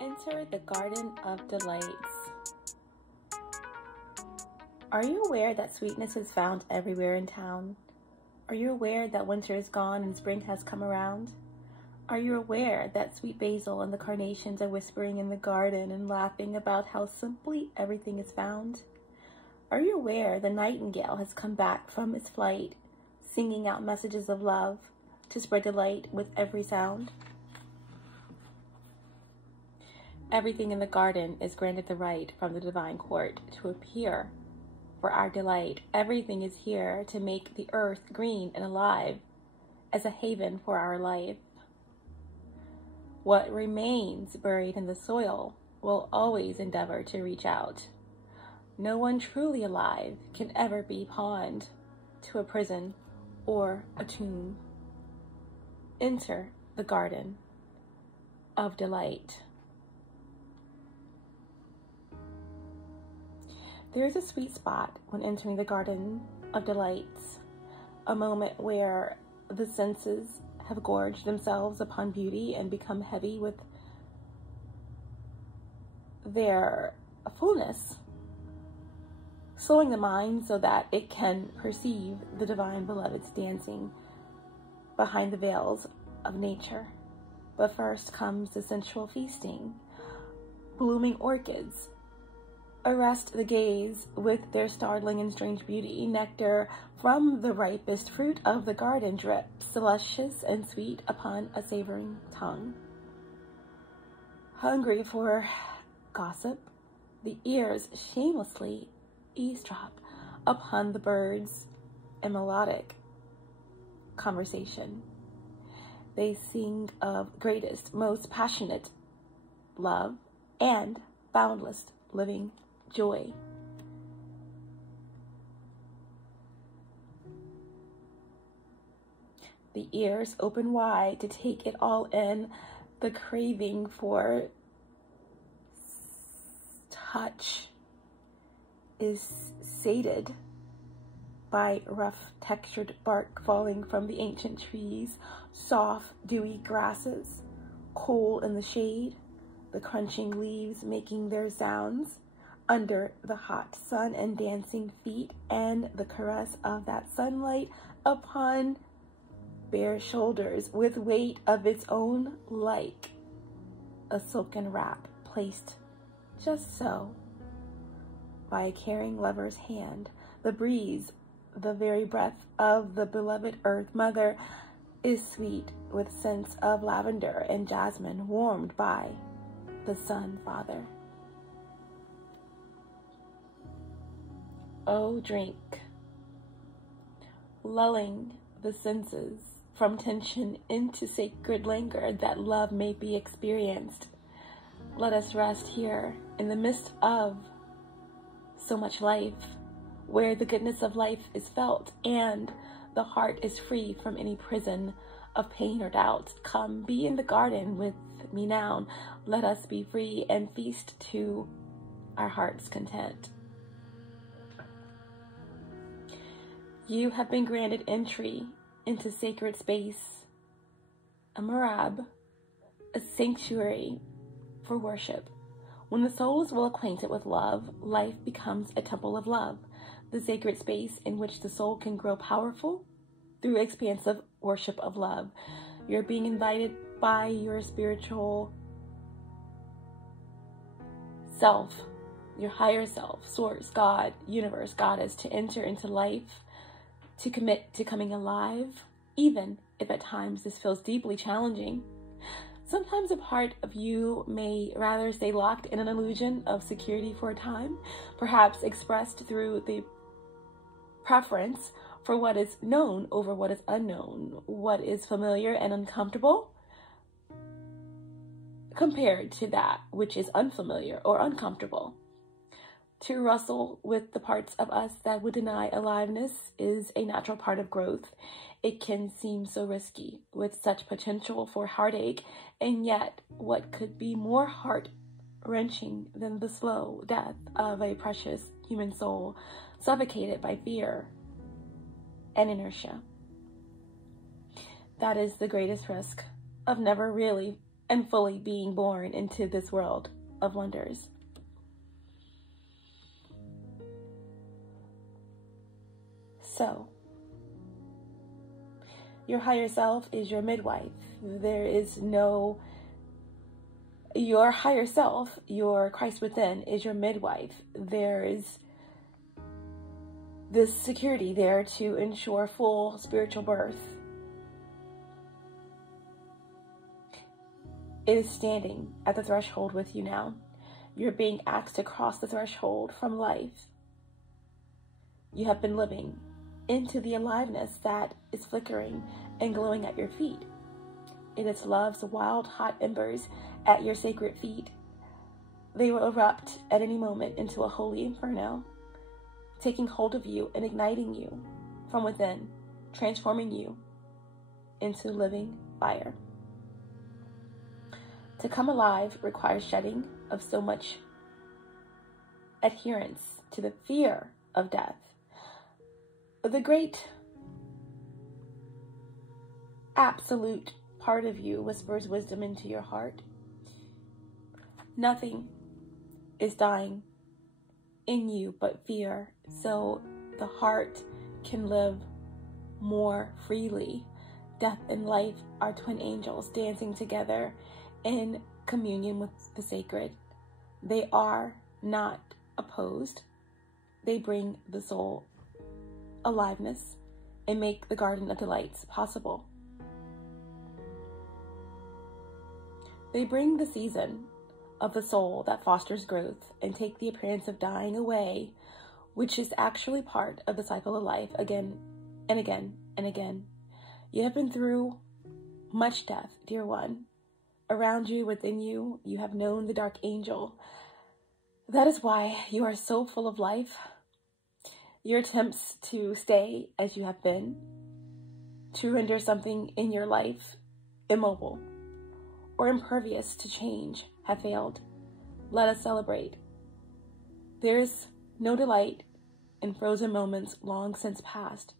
Enter the Garden of Delights. Are you aware that sweetness is found everywhere in town? Are you aware that winter is gone and spring has come around? Are you aware that sweet basil and the carnations are whispering in the garden and laughing about how simply everything is found? Are you aware the nightingale has come back from its flight, singing out messages of love to spread delight with every sound? Everything in the garden is granted the right from the divine court to appear for our delight. Everything is here to make the earth green and alive as a haven for our life. What remains buried in the soil will always endeavor to reach out. No one truly alive can ever be pawned to a prison or a tomb. Enter the Garden of Delight. There is a sweet spot when entering the Garden of Delights, a moment where the senses have gorged themselves upon beauty and become heavy with their fullness, slowing the mind so that it can perceive the divine beloveds dancing behind the veils of nature. But first comes the sensual feasting. Blooming orchids arrest the gaze with their startling and strange beauty. Nectar from the ripest fruit of the garden drips, luscious and sweet upon a savoring tongue. Hungry for gossip, the ears shamelessly eavesdrop upon the birds and melodic conversation. They sing of greatest, most passionate love and boundless living joy. The ears open wide to take it all in. The craving for touch is sated by rough textured bark falling from the ancient trees, soft dewy grasses, cool in the shade, the crunching leaves making their sounds under the hot sun, and dancing feet and the caress of that sunlight upon bare shoulders with weight of its own, like a silken wrap placed just so by a caring lover's hand. The breeze, the very breath of the beloved earth mother, is sweet with scents of lavender and jasmine, warmed by the sun father. Oh, drink, lulling the senses from tension into sacred languor that love may be experienced. Let us rest here in the midst of so much life, where the goodness of life is felt and the heart is free from any prison of pain or doubt. Come, be in the garden with me now. Let us be free and feast to our heart's content. You have been granted entry into sacred space, a marab, a sanctuary for worship. When the soul is well acquainted with love, life becomes a temple of love, the sacred space in which the soul can grow powerful through expansive worship of love. You're being invited by your spiritual self, your higher self, source, God, universe, goddess, to enter into life, to commit to coming alive, even if at times this feels deeply challenging. Sometimes a part of you may rather stay locked in an illusion of security for a time, perhaps expressed through the preference for what is known over what is unknown, what is familiar and uncomfortable compared to that which is unfamiliar or uncomfortable. To wrestle with the parts of us that would deny aliveness is a natural part of growth. It can seem so risky, with such potential for heartache, and yet what could be more heart-wrenching than the slow death of a precious human soul, suffocated by fear and inertia? That is the greatest risk of never really and fully being born into this world of wonders. So, your higher self is your midwife. Your higher self, your Christ within, is your midwife. There is this security there to ensure full spiritual birth. It is standing at the threshold with you now. You're being asked to cross the threshold from life. You have been living into the aliveness that is flickering and glowing at your feet. It is love's wild, hot embers at your sacred feet. They will erupt at any moment into a holy inferno, taking hold of you and igniting you from within, transforming you into living fire. To come alive requires shedding of so much adherence to the fear of death. The great absolute part of you whispers wisdom into your heart. Nothing is dying in you but fear, so the heart can live more freely. Death and life are twin angels dancing together in communion with the sacred. They are not opposed. They bring the soul aliveness and make the garden of delights possible. They bring the season of the soul that fosters growth and take the appearance of dying away, which is actually part of the cycle of life, again and again and again. You have been through much death, dear one. Around you, within you, you have known the dark angel. That is why you are so full of life. Your attempts to stay as you have been, to render something in your life immobile or impervious to change, have failed. Let us celebrate. There's no delight in frozen moments long since past.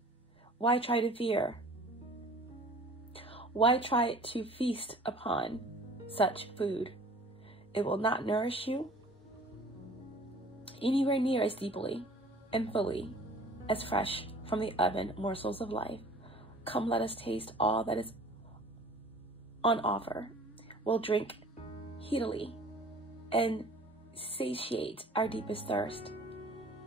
Why try to fear? Why try to feast upon such food? It will not nourish you anywhere near as deeply and fully as fresh from the oven morsels of life. Come, let us taste all that is on offer. We'll drink heatily and satiate our deepest thirst.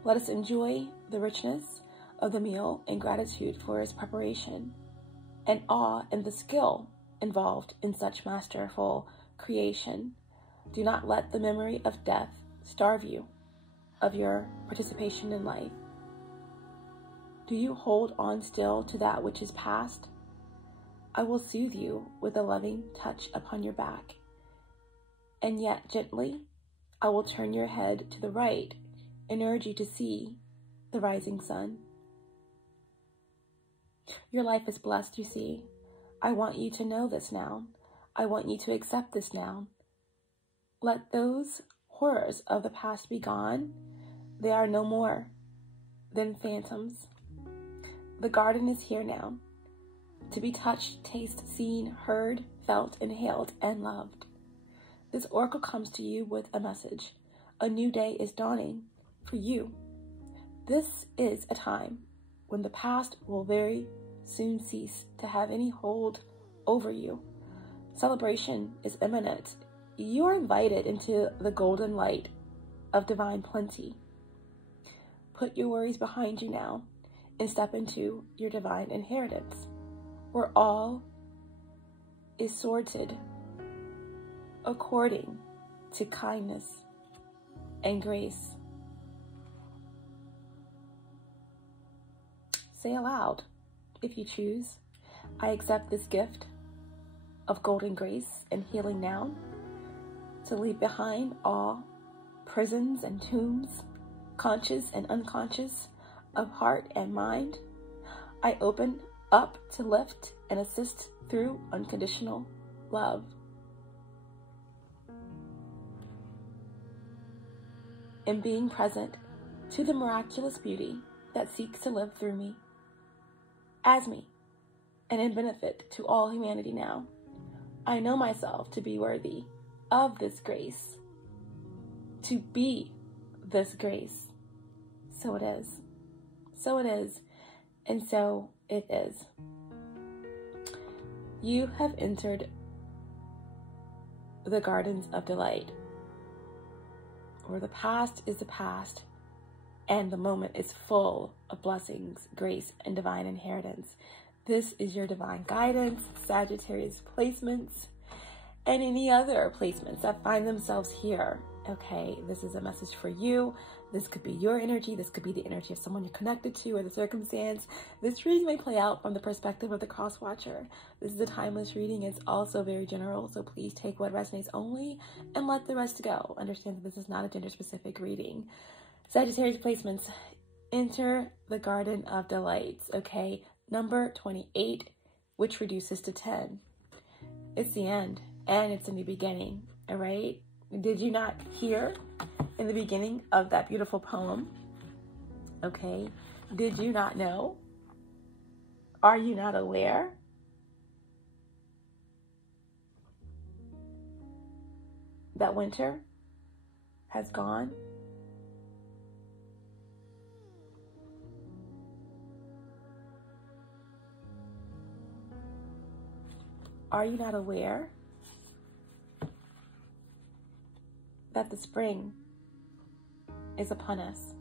Let us enjoy the richness of the meal and gratitude for its preparation, and awe and the skill involved in such masterful creation. Do not let the memory of death starve you of your participation in life. Do you hold on still to that which is past? I will soothe you with a loving touch upon your back, and yet gently I will turn your head to the right and urge you to see the rising sun. Your life is blessed, you see. I want you to know this now. I want you to accept this now. Let those horrors of the past be gone. They are no more than phantoms. The garden is here now, to be touched, tasted, seen, heard, felt, inhaled, and loved. This oracle comes to you with a message. A new day is dawning for you. This is a time when the past will very soon cease to have any hold over you. Celebration is imminent. You are invited into the golden light of divine plenty. Put your worries behind you now and step into your divine inheritance, where all is sorted according to kindness and grace. Say aloud, if you choose, I accept this gift of golden grace and healing now, to leave behind all prisons and tombs, conscious and unconscious, of heart and mind. I open up to lift and assist through unconditional love. In being present to the miraculous beauty that seeks to live through me, as me, and in benefit to all humanity now. I know myself to be worthy of this grace, to be this grace. So it is. So it is. And so it is. You have entered the gardens of delight, where the past is the past, and the moment is full of blessings, grace, and divine inheritance. This is your divine guidance, Sagittarius placements, and any other placements that find themselves here. Okay, this is a message for you. This could be your energy. This could be the energy of someone you're connected to or the circumstance. This reading may play out from the perspective of the cross watcher. This is a timeless reading. It's also very general, so please take what resonates only and let the rest go. Understand that this is not a gender-specific reading. Sagittarius placements, enter the garden of delights, okay? Number 28, which reduces to 10. It's the end, and it's a new beginning, all right? Did you not hear in the beginning of that beautiful poem? Okay. Did you not know? Are you not aware? That winter has gone? Are you not aware that the spring is upon us?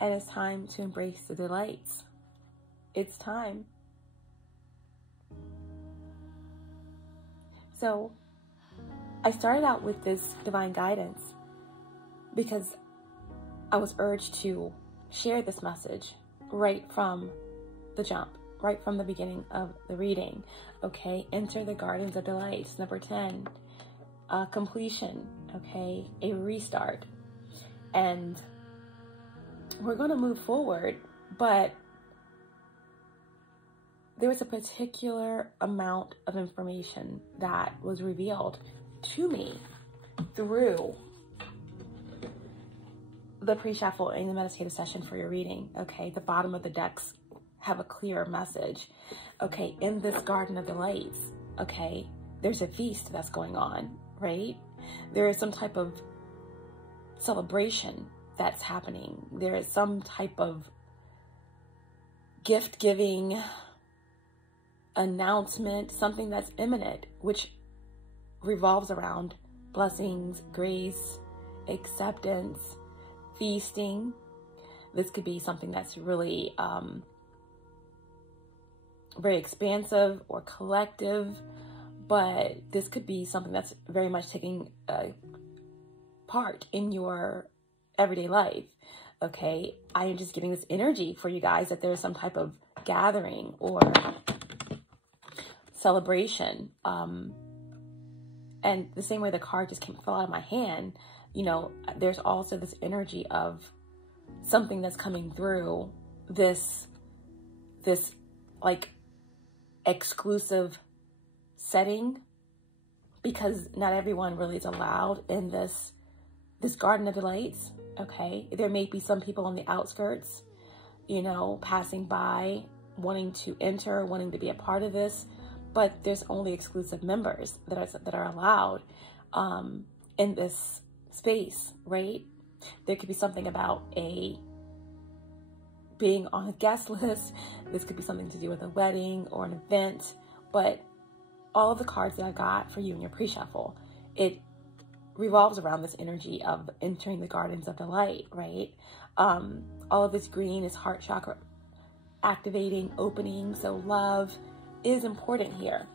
And it's time to embrace the delights. It's time. So I started out with this divine guidance because I was urged to share this message right from the jump, right from the beginning of the reading. Okay, enter the gardens of delights. Number 10, completion. Okay, a restart. And we're going to move forward, but there was a particular amount of information that was revealed to me through the pre-shuffle and the meditative session for your reading. Okay, the bottom of the decks have a clear message. Okay, in this garden of delights, okay, there's a feast that's going on, right? There is some type of celebration that's happening. There is some type of gift-giving announcement, something that's imminent, which revolves around blessings, grace, acceptance, feasting. This could be something that's really very expansive or collective, but this could be something that's very much taking part in your everyday life. Okay, I am just getting this energy for you guys that there's some type of gathering or celebration. And the same way the card just fell out of my hand, you know, there's also this energy of something that's coming through this like exclusive setting, because not everyone really is allowed in this garden of delights. Okay, there may be some people on the outskirts, you know, passing by, wanting to enter, wanting to be a part of this, but there's only exclusive members that are allowed in this space, right? There could be something about being on a guest list. This could be something to do with a wedding or an event, but all of the cards that I got for you in your pre-shuffle, it revolves around this energy of entering the gardens of delight, right? All of this green is heart chakra activating, opening, so love is important here.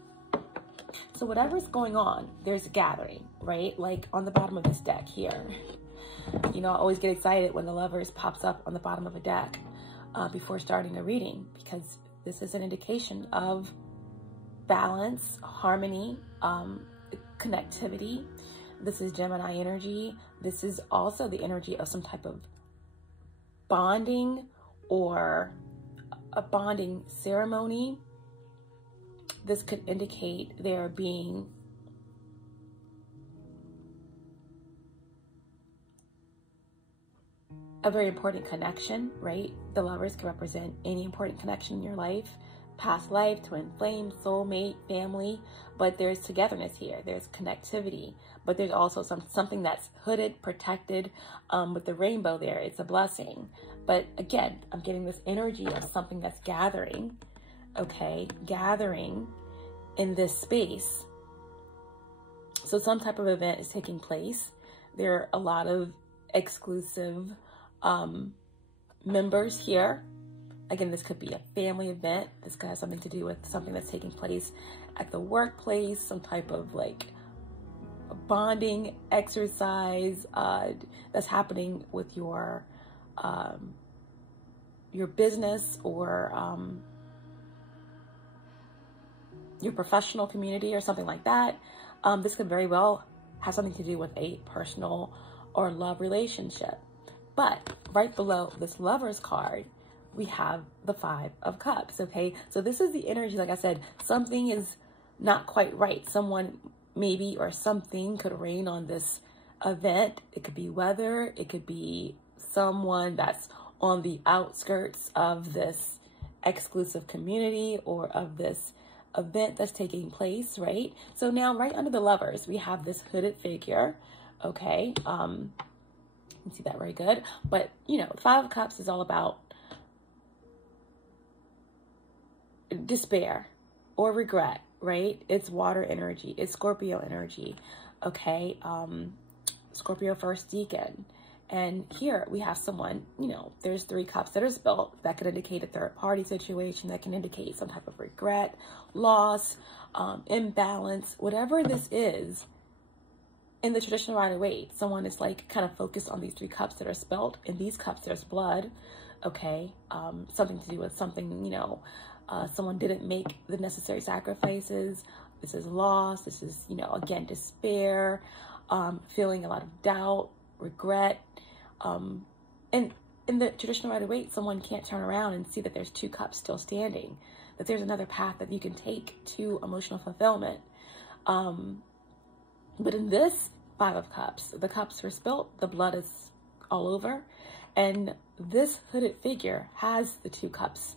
So whatever's going on, there's a gathering, right? Like on the bottom of this deck here. You know, I always get excited when the Lovers pops up on the bottom of a deck before starting a reading, because this is an indication of balance, harmony, connectivity. This is Gemini energy. This is also the energy of some type of bonding or a bonding ceremony. This could indicate there being a very important connection, right? The Lovers can represent any important connection in your life, past life, twin flame, soulmate, family, but there's togetherness here. There's connectivity, but there's also something that's hooded, protected, with the rainbow there. It's a blessing. But again, I'm getting this energy of something that's gathering, okay? Gathering in this space. So some type of event is taking place. There are a lot of exclusive members here. Again, this could be a family event. This could have something to do with something that's taking place at the workplace, some type of like bonding exercise that's happening with your business or your professional community or something like that. This could very well have something to do with a personal or love relationship. But right below this Lovers card, we have the Five of Cups, okay? So this is the energy, like I said, something is not quite right. Someone maybe or something could rain on this event. It could be weather. It could be someone that's on the outskirts of this exclusive community or of this event that's taking place, right? So now right under the Lovers, we have this hooded figure, okay? You can see that very good. But, you know, Five of Cups is all about despair or regret, right? It's water energy. It's Scorpio energy, okay? Scorpio first deacon. And here we have someone, you know, there's 3 cups that are spilled. That could indicate a third party situation. That can indicate some type of regret, loss, imbalance, whatever this is. In the traditional Rider-Waite, someone is like kind of focused on these 3 cups that are spilled. In these cups, there's blood, okay? Something to do with something, you know, someone didn't make the necessary sacrifices. This is loss. This is, you know, again, despair, feeling a lot of doubt, regret. And in the traditional Rider-Waite, someone can't turn around and see that there's 2 cups still standing, that there's another path that you can take to emotional fulfillment. But in this Five of Cups, the cups were spilt, the blood is all over, and this hooded figure has the 2 cups.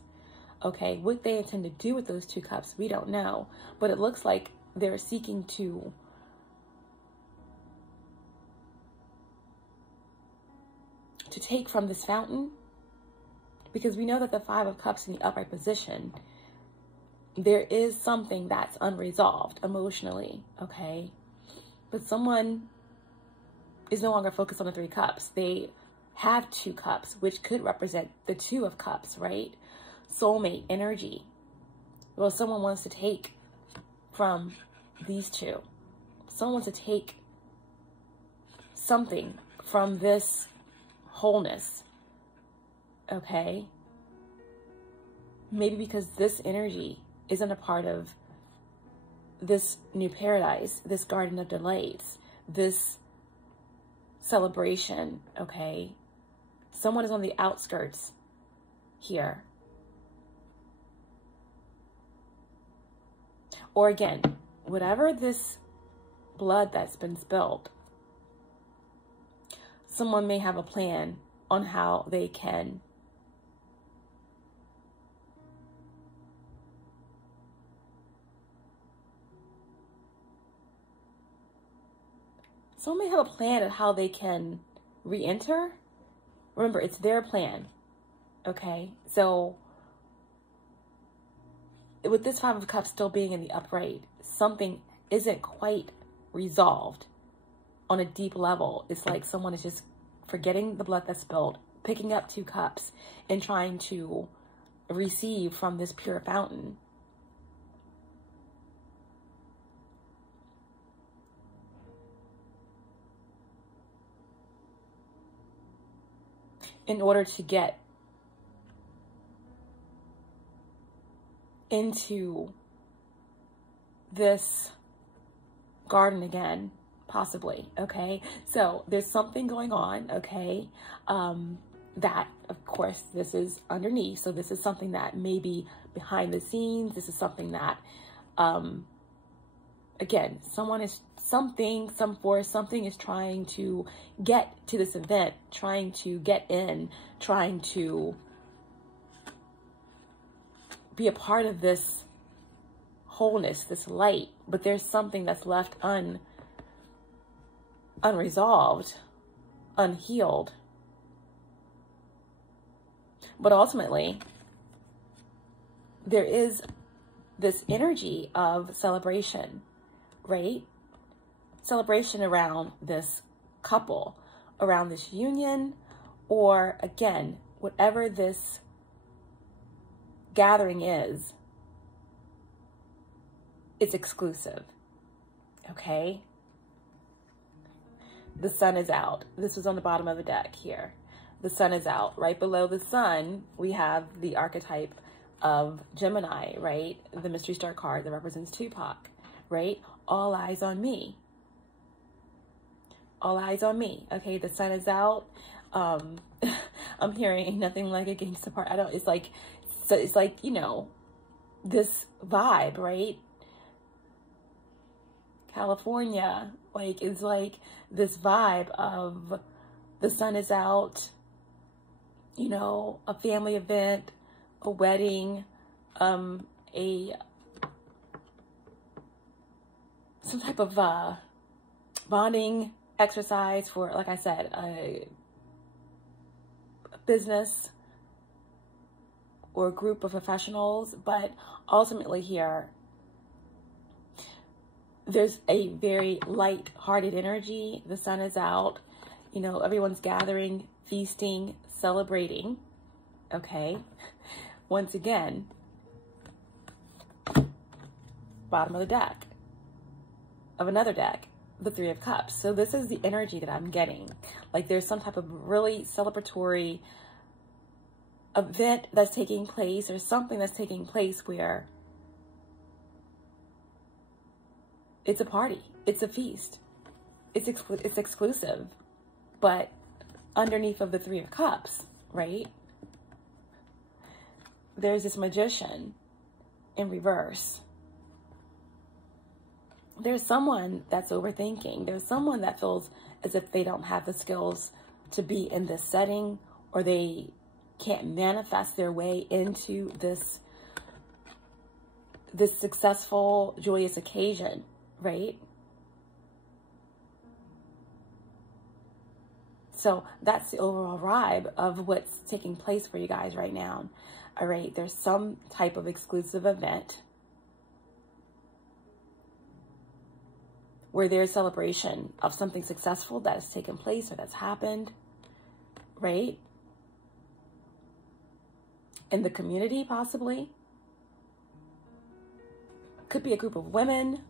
Okay, what they intend to do with those 2 cups, we don't know, but it looks like they're seeking to take from this fountain, because we know that the Five of Cups in the upright position, there is something that's unresolved emotionally, okay? But someone is no longer focused on the 3 cups. They have 2 cups, which could represent the 2 of Cups, right? Soulmate energy. Well, someone wants to take from these 2. Someone wants to take something from this wholeness, okay? Maybe because this energy isn't a part of this new paradise, this garden of delights, this celebration, okay? Someone is on the outskirts here. Or again, whatever this blood that's been spilled, someone may have a plan on how they can someone may have a plan of how they can re-enter. Remember, it's their plan, okay? So with this Five of Cups still being in the upright, something isn't quite resolved on a deep level. It's like someone is just forgetting the blood that's spilled, picking up 2 cups, and trying to receive from this pure fountain. In order to get into this garden again, possibly, okay? So there's something going on, okay? That, of course, this is underneath. So this is something that may be behind the scenes. This is something that again, someone is something, some force, something is trying to get to this event, trying to get in, trying to be a part of this wholeness, this light, but there's something that's left unresolved, unhealed. But ultimately, there is this energy of celebration, right? Celebration around this couple, around this union, or again, whatever this gathering is, it's exclusive, okay? The sun is out. This was on the bottom of the deck here. The sun is out. Right below the sun, we have the archetype of Gemini, right? The mystery star card that represents Tupac, right? All eyes on me. All eyes on me. Okay, the sun is out. I'm hearing ain't nothing like a gangsta part. It's like, you know, this vibe, right? California, like, it's like this vibe of the sun is out, you know, a family event, a wedding, some type of bonding exercise for, like I said, a business or a group of professionals. But ultimately here, there's a very light-hearted energy. The sun is out, you know, everyone's gathering, feasting, celebrating, okay? Once again, bottom of the deck, of another deck, the Three of Cups. So this is the energy that I'm getting. Like there's some type of really celebratory event that's taking place, or something that's taking place where it's a party, it's a feast, it's exclusive, but underneath of the Three of Cups, right? There's this Magician in reverse. There's someone that's overthinking. There's someone that feels as if they don't have the skills to be in this setting, or they can't manifest their way into this successful, joyous occasion, right? So that's the overall vibe of what's taking place for you guys right now. All right, there's some type of exclusive event where there's celebration of something successful that has taken place or that's happened, right? In the community, possibly. Could be a group of women.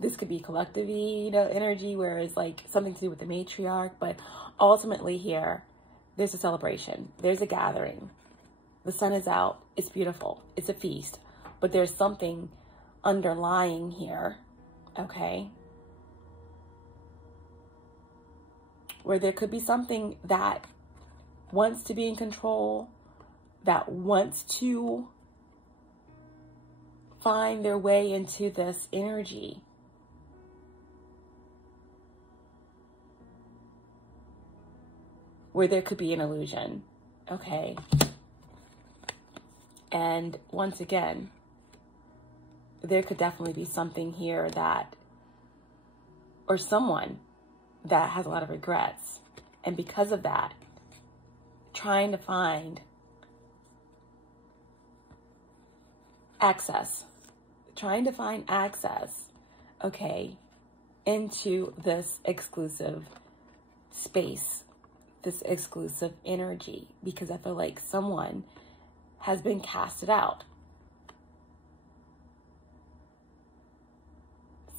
This could be collective, you know, energy where it's like something to do with the matriarch, but ultimately here, there's a celebration. There's a gathering. The sun is out. It's beautiful. It's a feast, but there's something underlying here, okay? Where there could be something that wants to be in control, that wants to find their way into this energy. Where there could be an illusion, okay? And once again, there could definitely be something here that, or someone that has a lot of regrets. And because of that, trying to find access, okay, into this exclusive space, this exclusive energy, because I feel like someone has been casted out.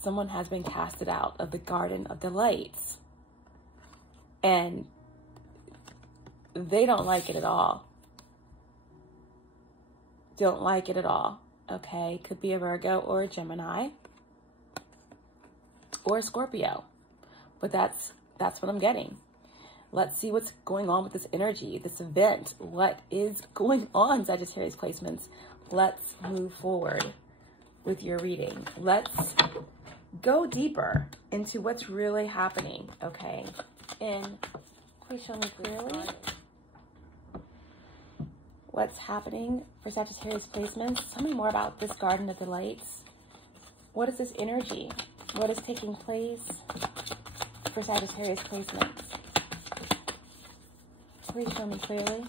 Someone has been casted out of the Garden of Delights, and they don't like it at all. Don't like it at all, okay? Could be a Virgo or a Gemini or a Scorpio, but that's what I'm getting. Let's see what's going on with this energy, this event. What is going on, Sagittarius placements? Let's move forward with your reading. Let's go deeper into what's really happening, okay? And please show me clearly what's happening for Sagittarius placements. Tell me more about this Garden of Delights. What is this energy? What is taking place for Sagittarius placements? Please show me clearly.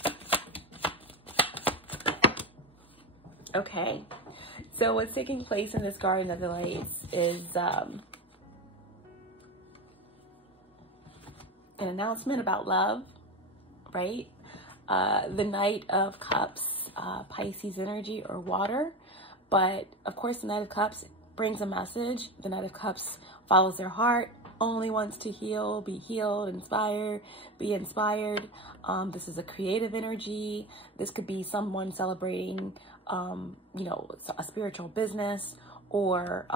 Okay, so what's taking place in this Garden of Delights is an announcement about love, right? The Knight of Cups, Pisces energy or water. But of course, the Knight of Cups brings a message. The Knight of Cups follows their heart, only wants to heal, be healed, inspire, be inspired. This is a creative energy. This could be someone celebrating, you know, a spiritual business, or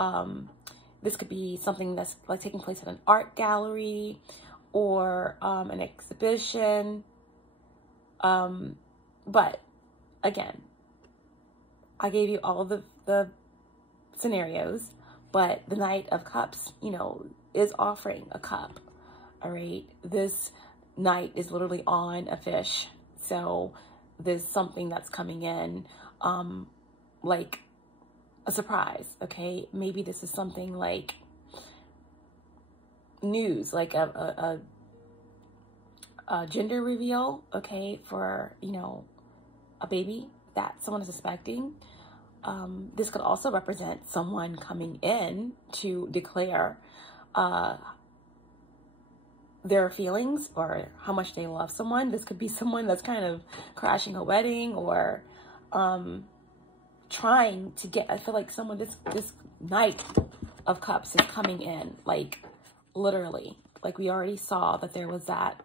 this could be something that's like taking place at an art gallery or an exhibition. But again, I gave you all the scenarios, but the Knight of Cups, you know, is offering a cup. All right. This knight is literally on a fish. So there's something that's coming in, like a surprise. Okay. Maybe this is something like news, like a gender reveal. Okay. For, you know, a baby that someone is expecting. This could also represent someone coming in to declare their feelings or how much they love someone. This could be someone that's kind of crashing a wedding or trying to get, I feel like someone, this Knight of Cups is coming in, like literally, like we already saw that there was that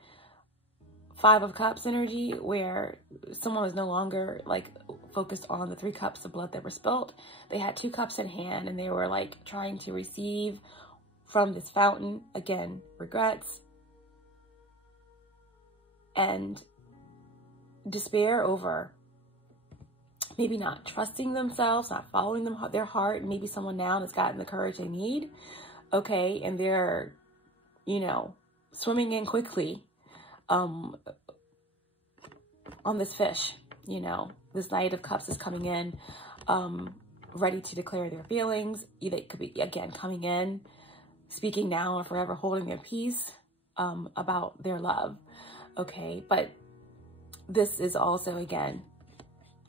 Five of Cups energy where someone was no longer like focused on the 3 cups of blood that were spilt. They had 2 cups in hand and they were like trying to receive from this fountain. Again, regrets and despair over maybe not trusting themselves, not following their heart. Maybe someone now has gotten the courage they need. Okay. And they're, you know, swimming in quickly on this fish. You know, this Knight of Cups is coming in, ready to declare their feelings. They could be, again, coming in, speaking now or forever, holding their peace about their love. Okay, but this is also, again,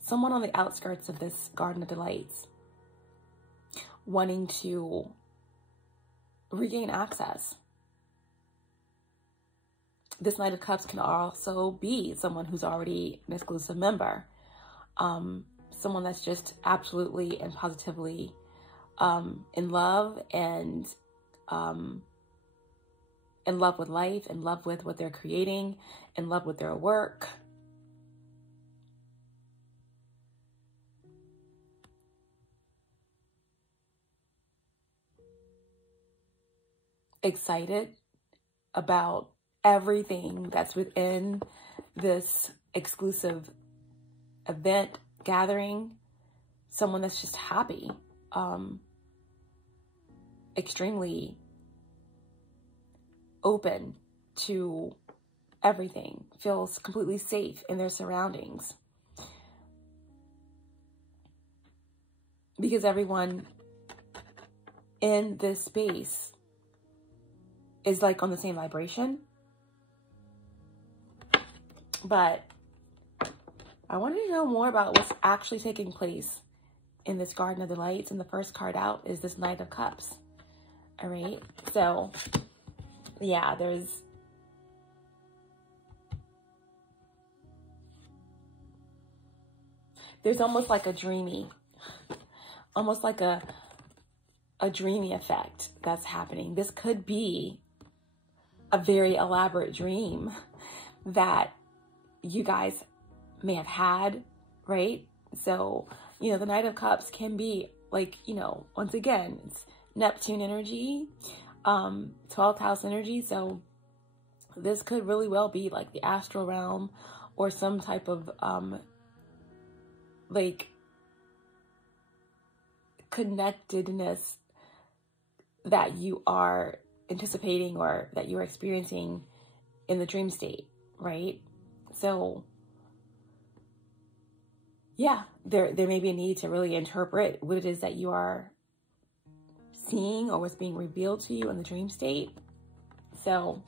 someone on the outskirts of this Garden of Delights wanting to regain access. This Knight of Cups can also be someone who's already an exclusive member. Someone that's just absolutely and positively in love and in love with life, in love with what they're creating, in love with their work. Excited about everything that's within this exclusive event, gathering. Someone that's just happy, extremely open to everything, feels completely safe in their surroundings. Because everyone in this space is like on the same vibration. But I wanted to know more about what's actually taking place in this Garden of Delights. And the first card out is this Knight of Cups. All right. So, yeah, there's almost like a dreamy, almost like a dreamy effect that's happening. This could be a very elaborate dream that you guys may have had, right? So, you know, the Knight of Cups can be like, you know, once again, it's Neptune energy, 12th house energy. So this could really well be like the astral realm or some type of like connectedness that you are anticipating or that you are experiencing in the dream state, right? So yeah, there may be a need to really interpret what it is that you are seeing or what's being revealed to you in the dream state. So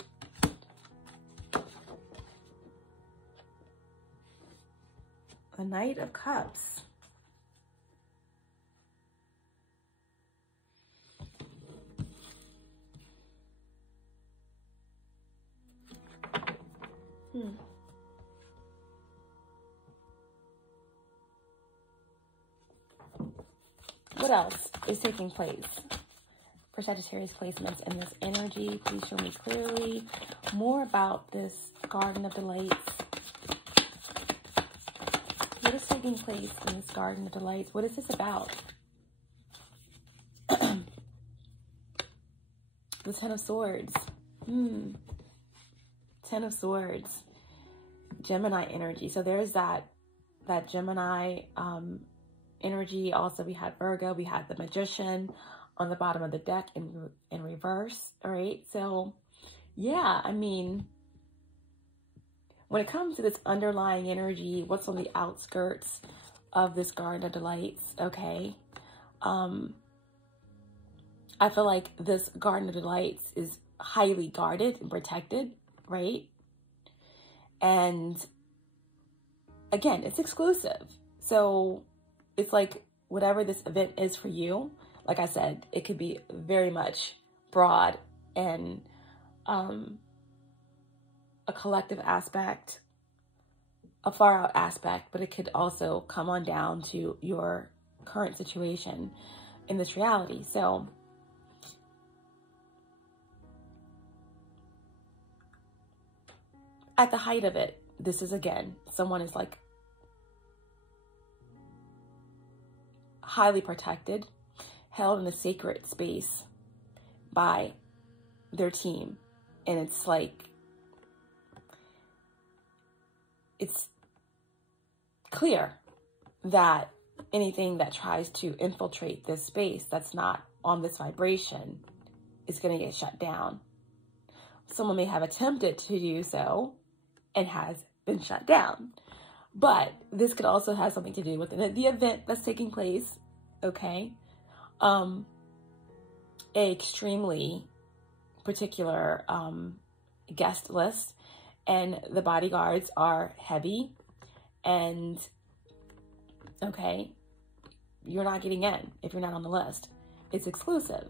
the Knight of Cups. What else is taking place for Sagittarius placements in this energy? Please show me clearly more about this Garden of Delights. What is taking place in this Garden of Delights? What is this about? The Ten of Swords. Ten of Swords. Gemini energy. So there's that Gemini energy. Also, we had Virgo. We had the Magician on the bottom of the deck in reverse. All right. So yeah, I mean, when it comes to this underlying energy, what's on the outskirts of this Garden of Delights, okay? I feel like this Garden of Delights is highly guarded and protected, right? And again, it's exclusive. So it's like whatever this event is for you, like I said, it could be very much broad and a collective aspect, a far out aspect, but it could also come on down to your current situation in this reality. So at the height of it, this is, again, someone is like highly protected, held in a sacred space by their team. And it's like, it's clear that anything that tries to infiltrate this space that's not on this vibration is going to get shut down. Someone may have attempted to do so and has been shut down. But this could also have something to do with the event that's taking place, okay? A extremely particular guest list, and the bodyguards are heavy, and okay, you're not getting in if you're not on the list. It's exclusive.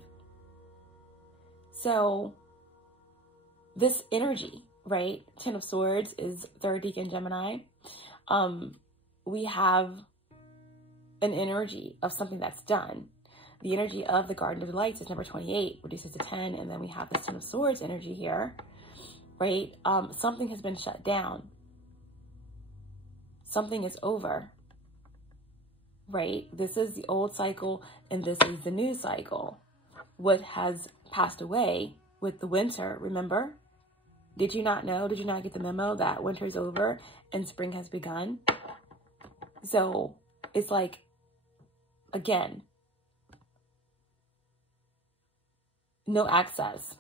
So this energy, right? Ten of Swords is third decan Gemini. We have an energy of something that's done. The energy of the Garden of Delights is number 28, reduces to 10. And then we have this Ten of Swords energy here, right? Something has been shut down. Something is over, right? This is the old cycle and this is the new cycle. What has passed away with the winter, remember? Did you not know? Did you not get the memo that winter is over and spring has begun? So it's like, again, no access.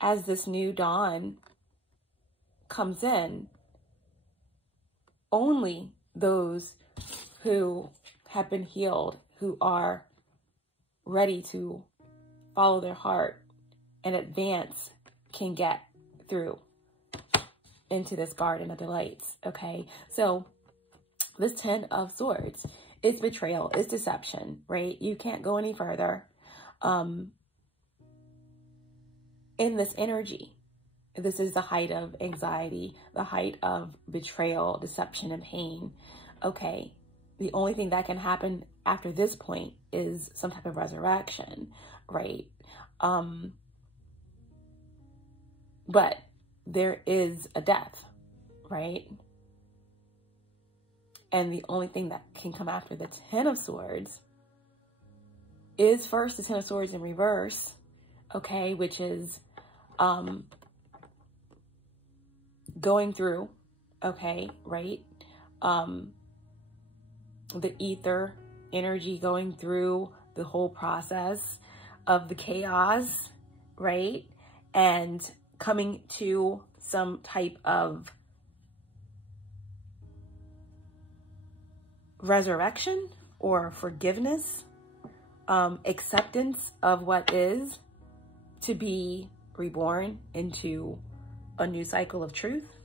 As this new dawn comes in, only those who have been healed, who are ready to follow their heart and advance, can get through into this Garden of Delights, okay? So this Ten of Swords is betrayal, is deception, right? You can't go any further in this energy. This is the height of anxiety, the height of betrayal, deception, and pain, okay? The only thing that can happen after this point is some type of resurrection, right? But there is a death, right? And the only thing that can come after the Ten of Swords is first the Ten of Swords in reverse, okay? Which is going through, okay, right? The ether energy going through the whole process of the chaos, right? And coming to some type of resurrection or forgiveness, acceptance of what is, to be reborn into a new cycle of truth,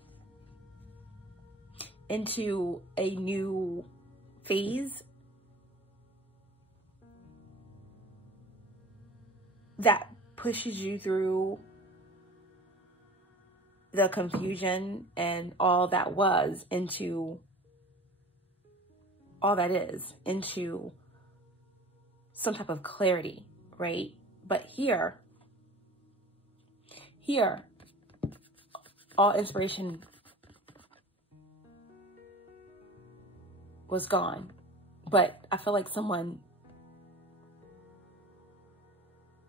into a new phase that pushes you through the confusion and all that was into all that is, into some type of clarity, right? But here, all inspiration was gone. But I feel like someone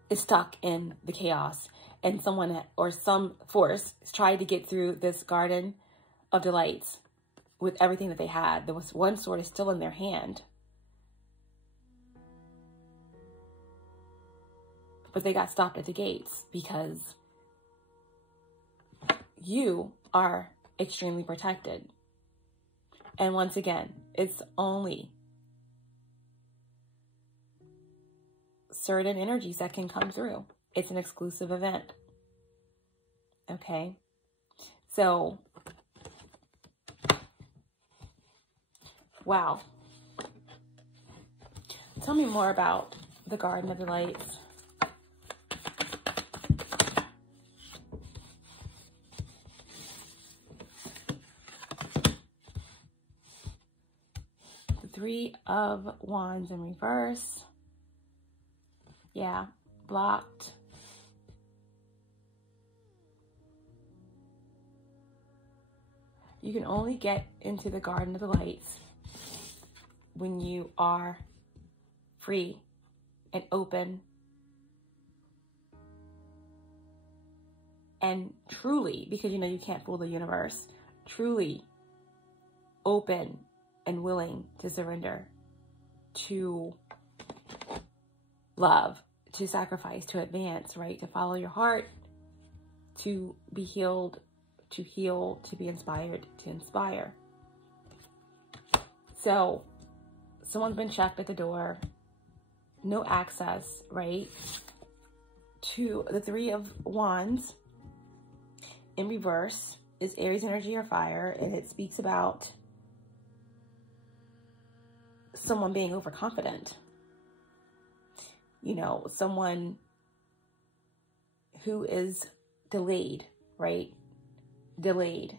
is stuck in the chaos, and someone or some force tried to get through this garden of delights with everything that they had. There was one sword is still in their hand, but they got stopped at the gates because you are extremely protected. And once again, it's only certain energies that can come through. It's an exclusive event. Okay? So, wow. Tell me more about the Garden of Delights. The Three of Wands in reverse. Yeah, blocked. You can only get into the Garden of Delights when you are free and open and truly, because you know you can't fool the universe, truly open and willing to surrender, to love, to sacrifice, to advance, right? To follow your heart, to be healed, to heal, to be inspired, to inspire. So someone's been checked at the door, no access, right? To the Three of Wands in reverse is Aries energy or fire, and it speaks about someone being overconfident. You know, someone who is delayed, right? Delayed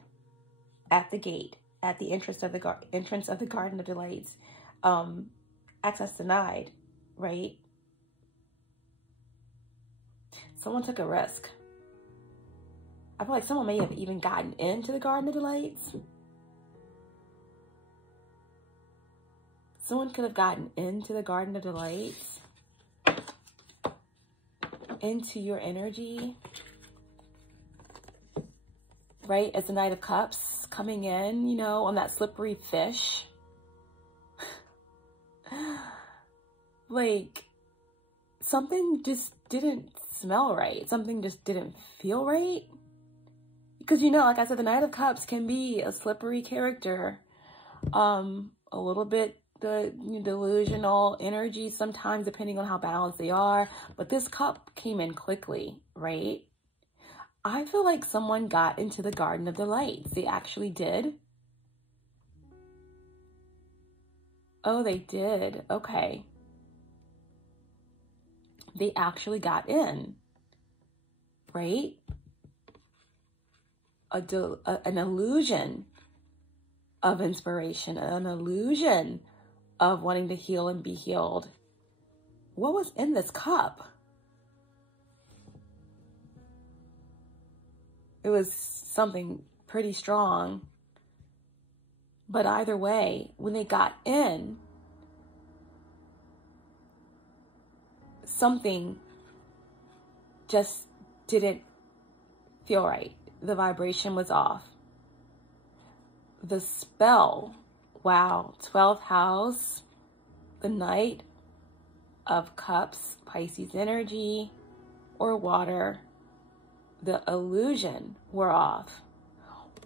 at the gate, at the entrance of the Garden of Delights, access denied, right? Someone took a risk. I feel like someone may have even gotten into the Garden of Delights. Someone could have gotten into the Garden of Delights, into your energy, right? As the Knight of Cups coming in, you know, on that slippery fish. Like, something just didn't smell right. Something just didn't feel right. Because, you know, like I said, the Knight of Cups can be a slippery character. A little bit the delusional energy sometimes, depending on how balanced they are. But this cup came in quickly, right? I feel like someone got into the Garden of Delights. They actually did. Oh, they did. Okay. They actually got in, right? An illusion of inspiration, an illusion of wanting to heal and be healed. What was in this cup? It was something pretty strong. But either way, when they got in, something just didn't feel right. The vibration was off. The spell, wow, 12th house, the Knight of Cups, Pisces energy, or water, the illusion wore off.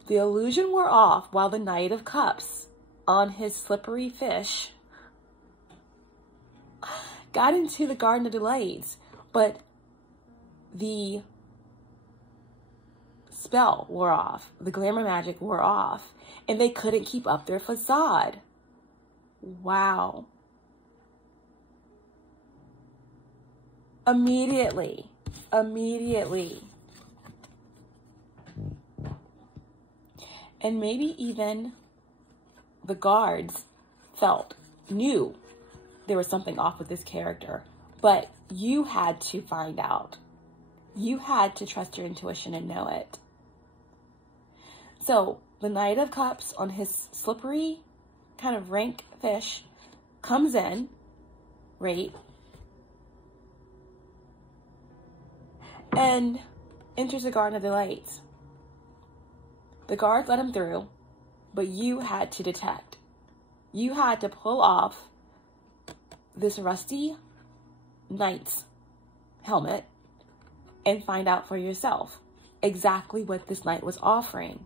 The illusion wore off while the Knight of Cups on his slippery fish got into the Garden of Delights, but the spell wore off, the glamour magic wore off, and they couldn't keep up their facade. Wow. Immediately. And maybe even the guards knew there was something off with this character, but you had to find out. You had to trust your intuition and know it. So the Knight of Cups on his slippery, kind of rank fish comes in, right? And enters the Garden of Delights. The guards let him through, but you had to detect. You had to pull off this rusty knight's helmet and find out for yourself exactly what this knight was offering.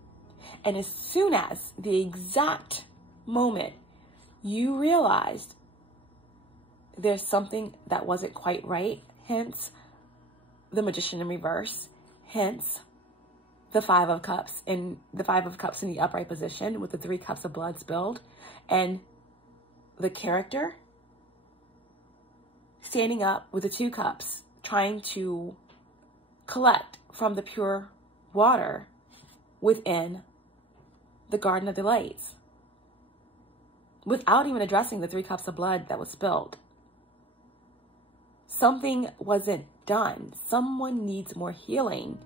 And as soon as the exact moment you realized there's something that wasn't quite right, hence the Magician in reverse, hence the Five of Cups in the upright position with the 3 cups of blood spilled, and the character standing up with the 2 cups trying to collect from the pure water within the Garden of Delights without even addressing the 3 cups of blood that was spilled. Something wasn't done. Someone needs more healing.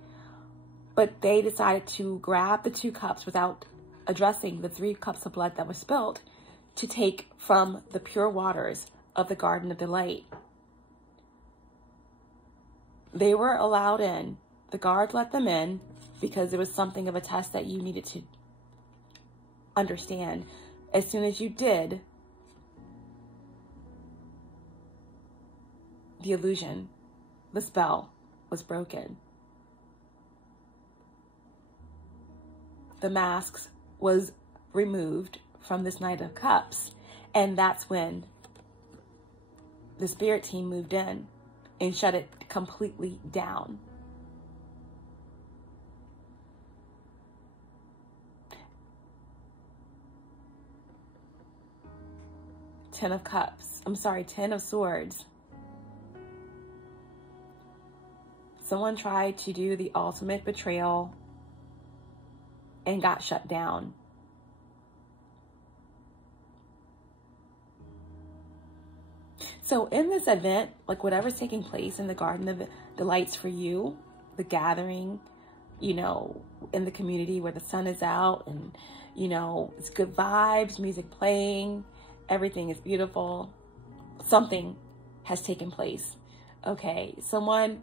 But they decided to grab the 2 cups without addressing the 3 cups of blood that were spilled to take from the pure waters of the Garden of Delight. They were allowed in. The guards let them in because there was something of a test that you needed to understand. As soon as you did, the illusion, the spell was broken. The masks was removed from this Knight of Cups, and that's when the spirit team moved in and shut it completely down. Ten of Swords. Someone tried to do the ultimate betrayal and got shut down. So in this event, like whatever's taking place in the Garden of Delights for you, the gathering, you know, in the community where the sun is out and, you know, it's good vibes, music playing, everything is beautiful. Something has taken place. Okay, someone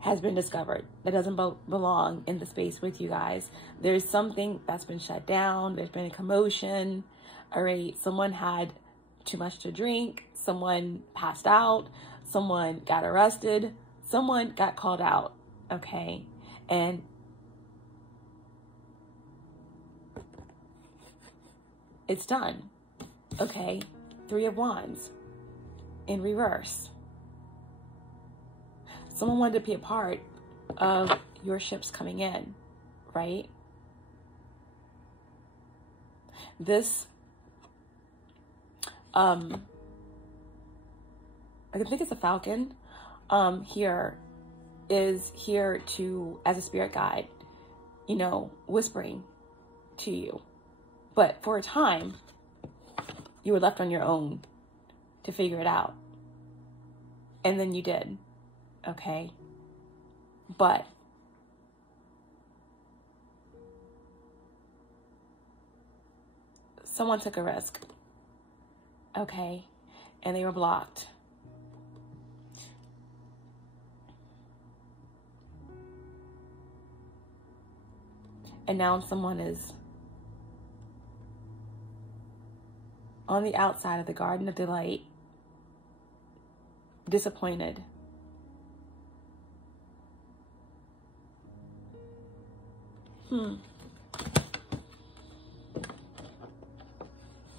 has been discovered that doesn't belong in the space with you guys. There's something that's been shut down. There's been a commotion. All right, someone had too much to drink. Someone passed out. Someone got arrested. Someone got called out. Okay, and it's done. Okay, 3 of Wands in reverse. Someone wanted to be a part of your ships coming in, right? This, I think it's a falcon, here is here to, as a spirit guide, you know, whispering to you. But for a time, you were left on your own to figure it out. And then you did. Okay, but someone took a risk, okay, and they were blocked. And now someone is on the outside of the Garden of Delight disappointed.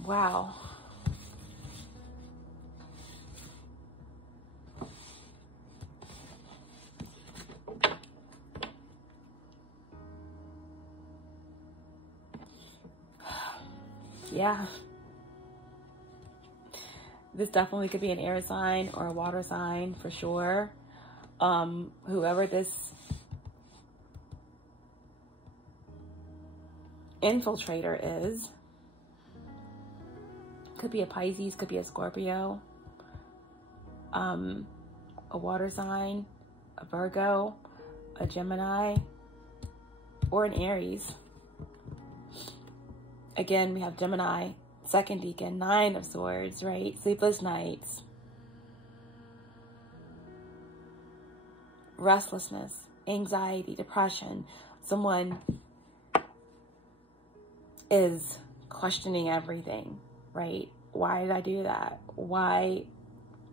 Wow. Yeah. This definitely could be an air sign or a water sign for sure. Whoever this infiltrator is, could be a Pisces, could be a Scorpio, a water sign, a Virgo, a Gemini, or an Aries. Again, we have Gemini, second deacon, 9 of Swords, right? Sleepless nights, restlessness, anxiety, depression. Someone is questioning everything, right? Why did I do that? Why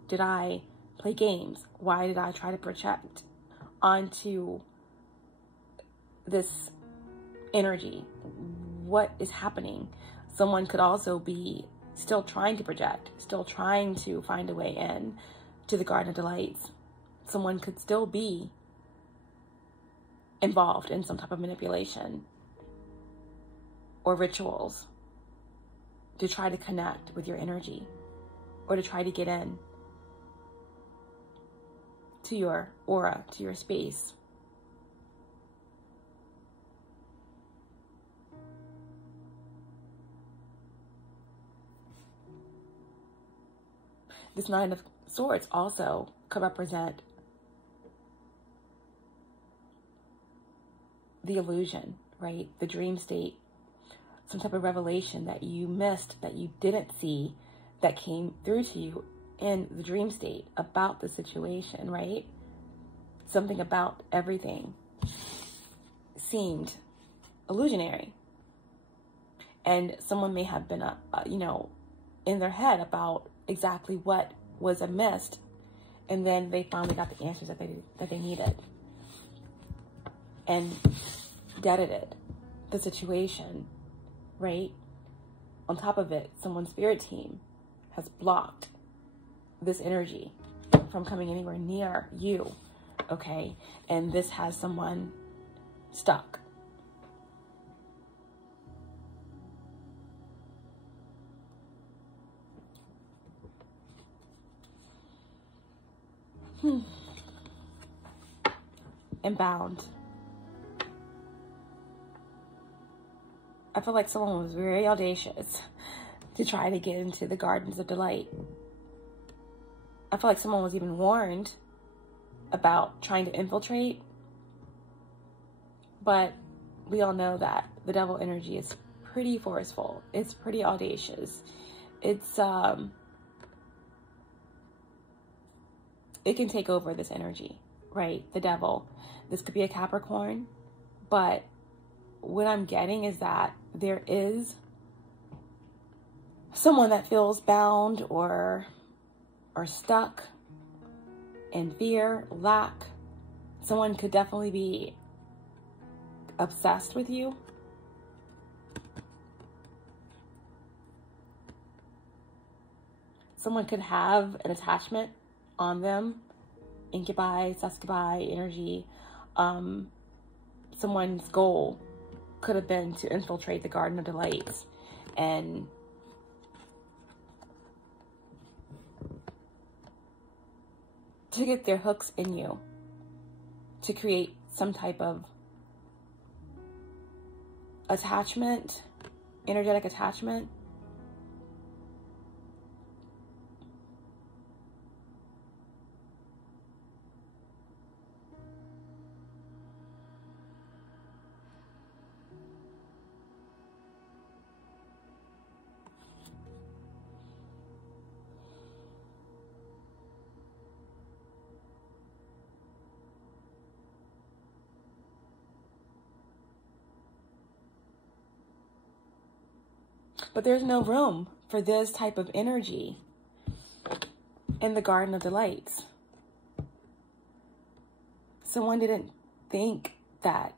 did I play games? Why did I try to project onto this energy? What is happening? Someone could also be still trying to project, still trying to find a way in to the Garden of Delights. Someone could still be involved in some type of manipulation or rituals to try to connect with your energy or to try to get in to your aura, to your space. This 9 of Swords also could represent the illusion, right? The dream state, some type of revelation that you missed, that you didn't see, that came through to you in the dream state about the situation, right? Something about everything seemed illusionary. And someone may have been, in their head about exactly what was amiss, and then they finally got the answers that they needed, and deaded the situation, right? On top of it, someone's spirit team has blocked this energy from coming anywhere near you, okay? And this has someone stuck. And bound. I feel like someone was very audacious to try to get into the Gardens of Delight. I feel like someone was even warned about trying to infiltrate, but we all know that the devil energy is pretty forceful. It's pretty audacious. It's it can take over this energy, right? The devil. This could be a Capricorn, but what I'm getting is that there is someone that feels bound or stuck in fear, lack. Someone could definitely be obsessed with you. Someone could have an attachment on them, incubi, succubi energy. Someone's goal could have been to infiltrate the Garden of Delights and to get their hooks in you, to create some type of attachment, energetic attachment. But there's no room for this type of energy in the Garden of Delights. Someone didn't think that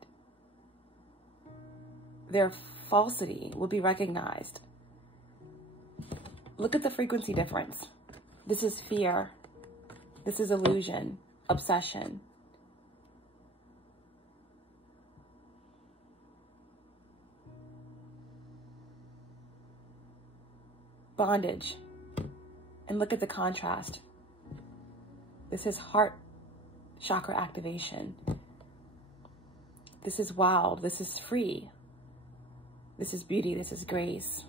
their falsity would be recognized. Look at the frequency difference. This is fear. This is illusion, obsession. Bondage. And look at the contrast. This is heart chakra activation. This is wild. This is free. This is beauty. This is grace.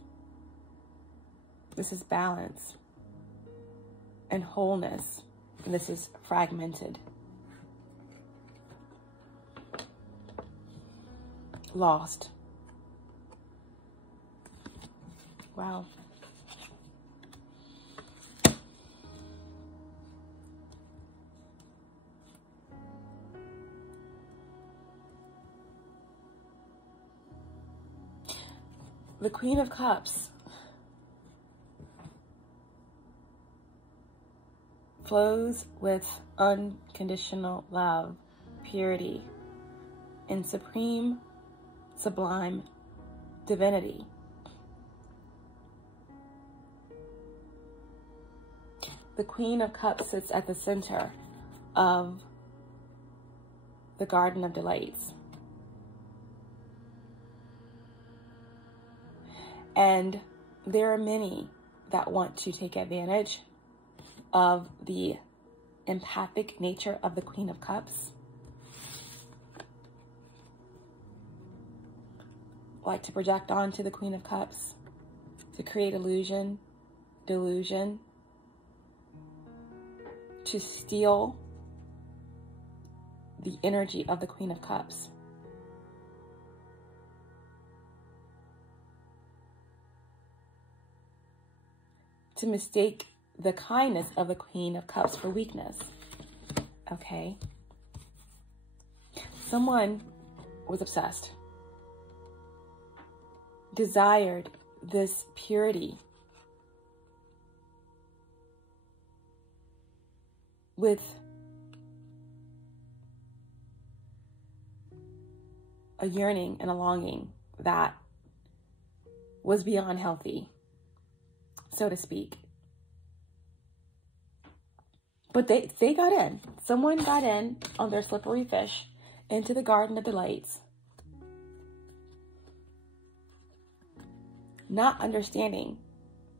This is balance and wholeness. And this is fragmented. Lost. Wow. The Queen of Cups flows with unconditional love, purity, and supreme, sublime divinity. The Queen of Cups sits at the center of the Garden of Delights. And there are many that want to take advantage of the empathic nature of the Queen of Cups. Like to project onto the Queen of Cups, to create illusion, delusion, to steal the energy of the Queen of Cups. To mistake the kindness of the Queen of Cups for weakness. Okay? Someone was obsessed, desired this purity with a yearning and a longing that was beyond healthy, so to speak. But they got in. Someone got in on their slippery fish into the Garden of Delights, not understanding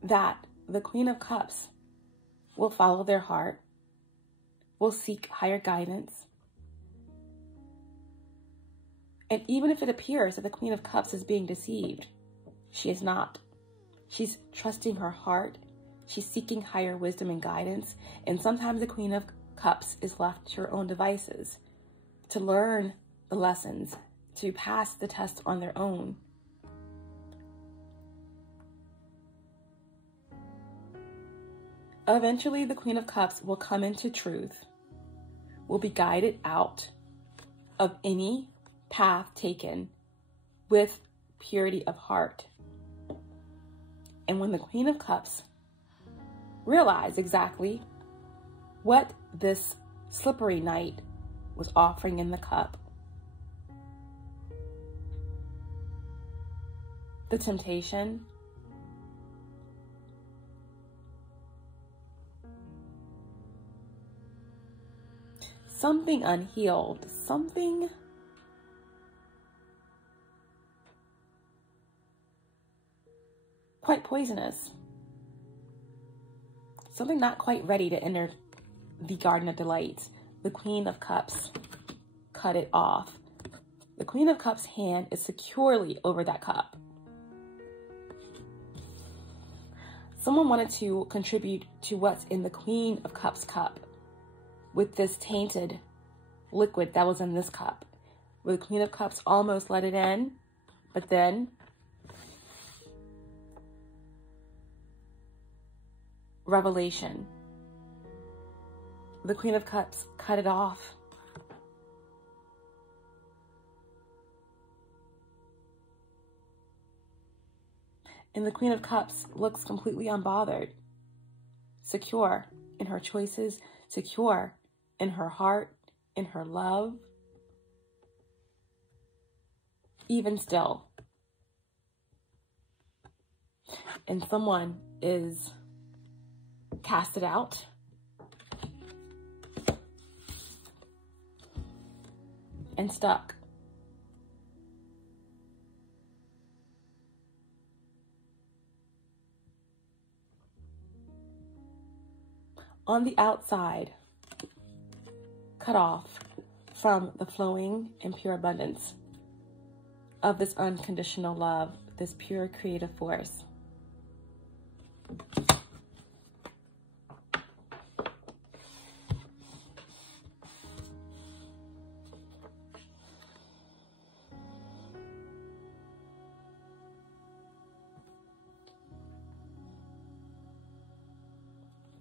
that the Queen of Cups will follow their heart, will seek higher guidance. And even if it appears that the Queen of Cups is being deceived, she is not. She's trusting her heart. She's seeking higher wisdom and guidance. And sometimes the Queen of Cups is left to her own devices to learn the lessons, to pass the test on their own. Eventually, the Queen of Cups will come into truth, will be guided out of any path taken with purity of heart. And when the Queen of Cups realized exactly what this slippery knight was offering in the cup, the temptation, something unhealed, something quite poisonous, something not quite ready to enter the Garden of Delights. The Queen of Cups cut it off. The Queen of Cups' hand is securely over that cup. Someone wanted to contribute to what's in the Queen of Cups cup with this tainted liquid that was in this cup. Where the Queen of Cups almost let it in, but then revelation. The Queen of Cups cut it off. And the Queen of Cups looks completely unbothered, secure in her choices, secure in her heart, in her love. Even still. And someone is casted out. And stuck. On the outside, cut off from the flowing and pure abundance of this unconditional love, this pure creative force.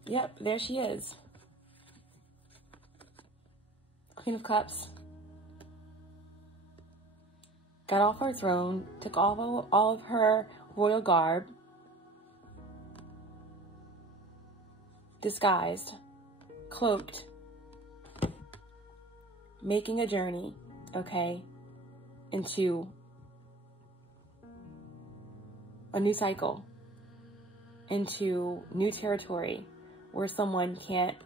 Yep, there she is. Queen of Cups. Got off her throne, took off all of her royal garb, disguised, cloaked, making a journey, okay, into a new cycle, into new territory where someone can't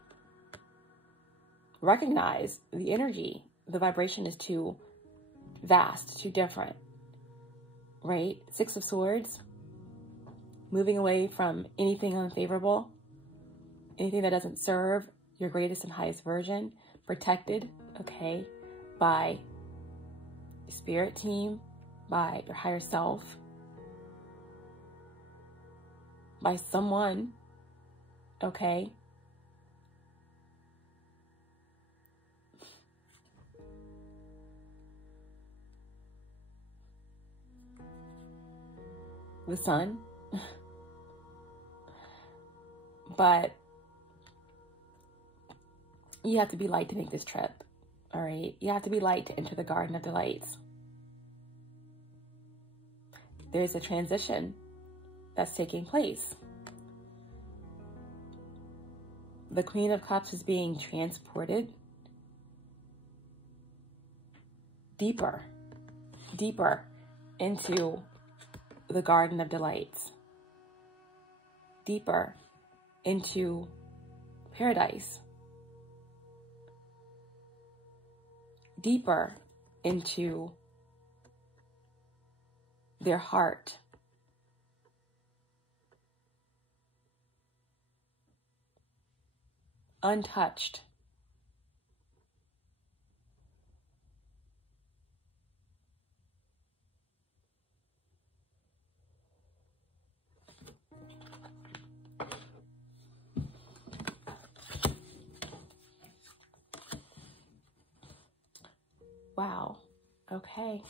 recognize the energy. The vibration is too vast, too different, right? Six of Swords, moving away from anything unfavorable, anything that doesn't serve your greatest and highest version, protected, okay, by your spirit team, by your higher self, by someone, okay? The sun. But you have to be light to make this trip, all right? You have to be light to enter the Garden of Delights. There's a transition that's taking place. The Queen of Cups is being transported deeper into the Garden of Delights, deeper into paradise, deeper into their heart. Untouched. Wow. Okay.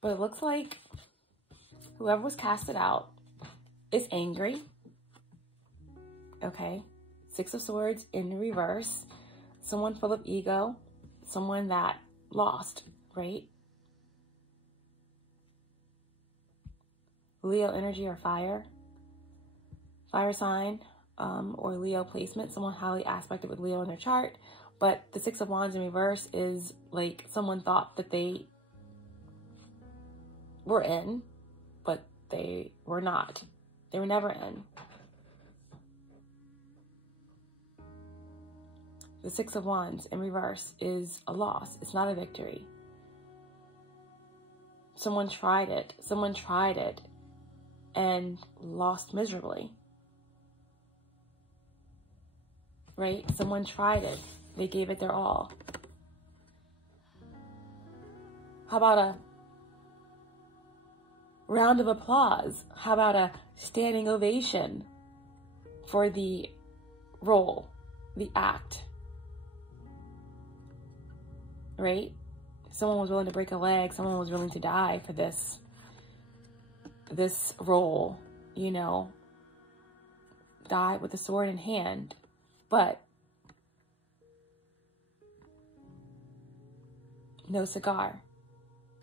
But it looks like whoever was casted out is angry. Okay. Six of Swords in reverse. Someone full of ego. Someone that lost, right? Leo energy or fire. Fire sign. Or Leo placement, someone highly aspected with Leo in their chart. But the Six of Wands in reverse is like someone thought that they were in, but they were not. They were never in. The Six of Wands in reverse is a loss. It's not a victory. Someone tried it. Someone tried it and lost miserably. Right? Someone tried it. They gave it their all. How about a round of applause? How about a standing ovation for the role, the act? Right? Someone was willing to break a leg. Someone was willing to die for this role, you know. Die with a sword in hand. But no cigar,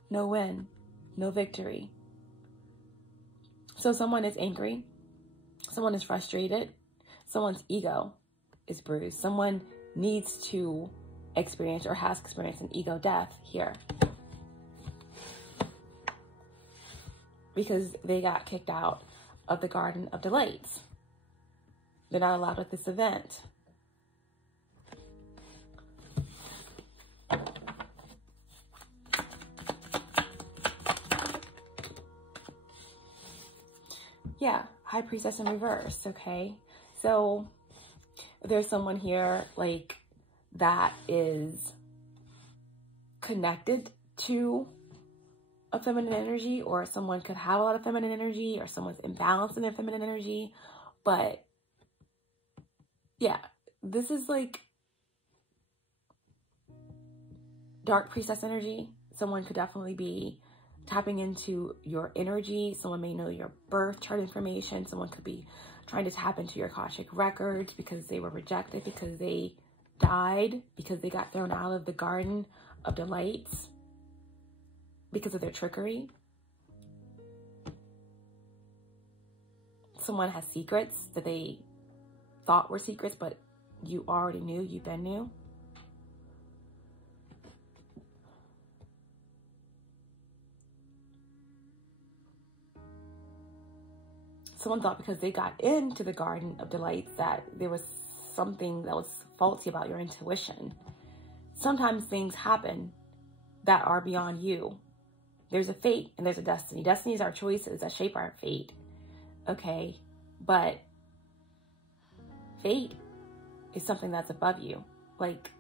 no win, no victory. So someone is angry. Someone is frustrated. Someone's ego is bruised. Someone needs to experience or has experienced an ego death here, because they got kicked out of the Garden of Delights. They're not allowed at this event. Yeah, High Priestess in reverse, okay? So there's someone here like that is connected to a feminine energy, or someone could have a lot of feminine energy, or someone's imbalanced in their feminine energy. But yeah, this is like dark priestess energy. Someone could definitely be tapping into your energy. Someone may know your birth chart information. Someone could be trying to tap into your Akashic records because they were rejected, because they died, because they got thrown out of the Garden of Delights because of their trickery. Someone has secrets that they thought were secrets, but you already knew, you then knew. Someone thought because they got into the Garden of Delights that there was something that was faulty about your intuition. Sometimes things happen that are beyond you. There's a fate and there's a destiny. Destiny is our choices that shape our fate. Okay, but fate is something that's above you. Like,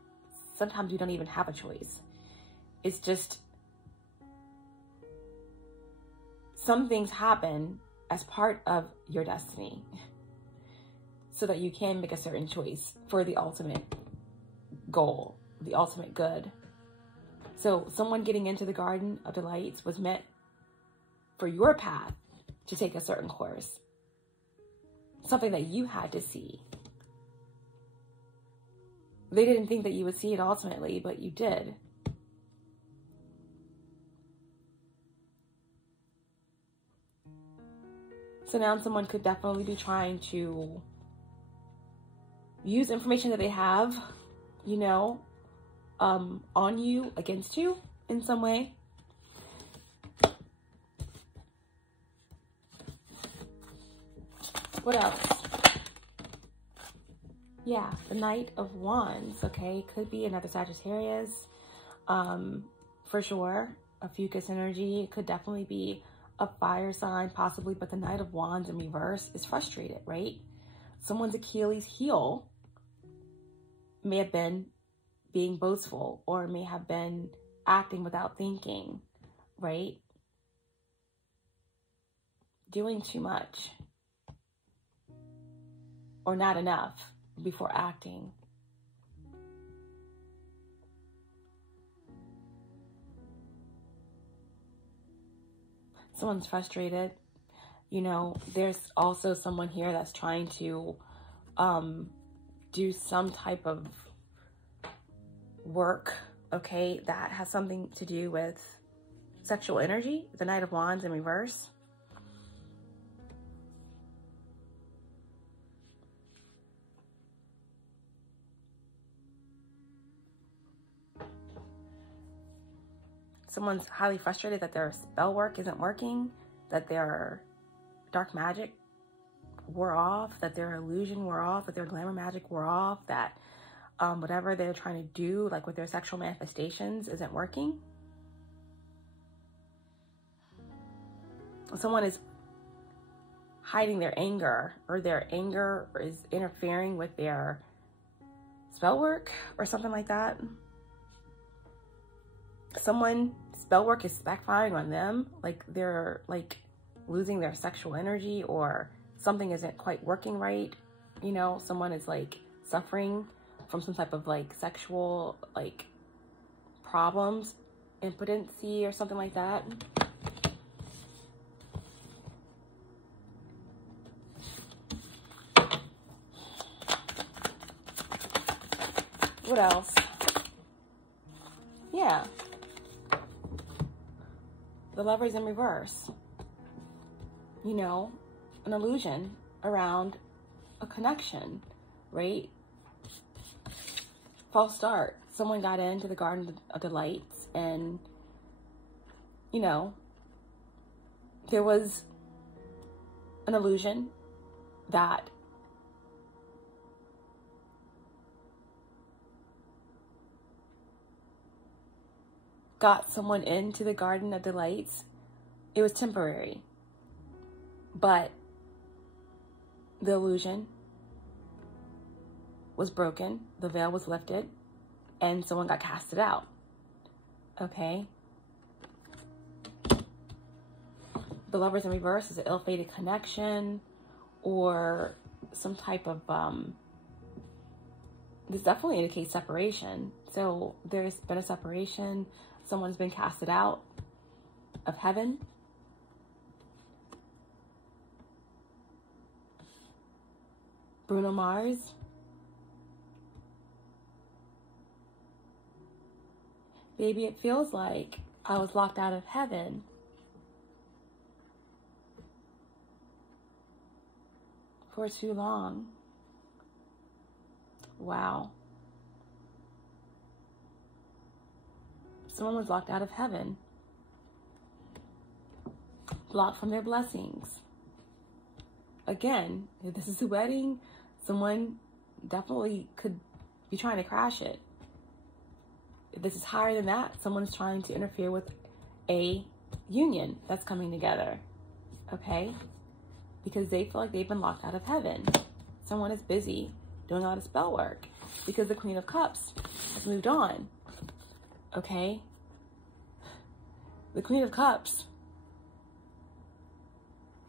sometimes you don't even have a choice. It's just some things happen as part of your destiny so that you can make a certain choice for the ultimate goal, the ultimate good. So someone getting into the Garden of Delights was meant for your path to take a certain course. Something that you had to see. They didn't think that you would see it ultimately, but you did. So now someone could definitely be trying to use information that they have, you know, on you, against you in some way. What else? Yeah, the Knight of Wands, okay? Could be another Sagittarius, for sure. A Fucus energy. It could definitely be a fire sign, possibly, but the Knight of Wands in reverse is frustrated, right? Someone's Achilles heel may have been being boastful, or may have been acting without thinking, right? Doing too much, or not enough before acting. Someone's frustrated. You know, there's also someone here that's trying to do some type of work, okay, that has something to do with sexual energy. The Knight of Wands in reverse. Someone's highly frustrated that their spell work isn't working, that their dark magic wore off, that their illusion wore off, that their glamour magic wore off, that whatever they're trying to do, like with their sexual manifestations, isn't working. Someone is hiding their anger, or their anger is interfering with their spell work or something like that. Someone, spell work is backfiring on them, like they're like losing their sexual energy, or something isn't quite working right. You know, someone is like suffering from some type of like sexual like problems, impotency or something like that. What else? Yeah. The Lovers in reverse. You know, an illusion. around a connection, right? False start. Someone got into the Garden of Delights and, you know, there was an illusion that got someone into the Garden of Delights. It was temporary, but the illusion was broken, the veil was lifted, and someone got casted out. Okay? The Lovers in reverse is an ill-fated connection or some type of, this definitely indicates separation. So there's been a separation. Someone's been casted out of heaven. Bruno Mars. Baby, it feels like I was locked out of heaven. For too long. Wow. Someone was locked out of heaven. Blocked from their blessings. Again, if this is a wedding, someone definitely could be trying to crash it. If this is higher than that, someone's trying to interfere with a union that's coming together. Okay? Because they feel like they've been locked out of heaven. Someone is busy doing a lot of spell work because the Queen of Cups has moved on. Okay? The Queen of Cups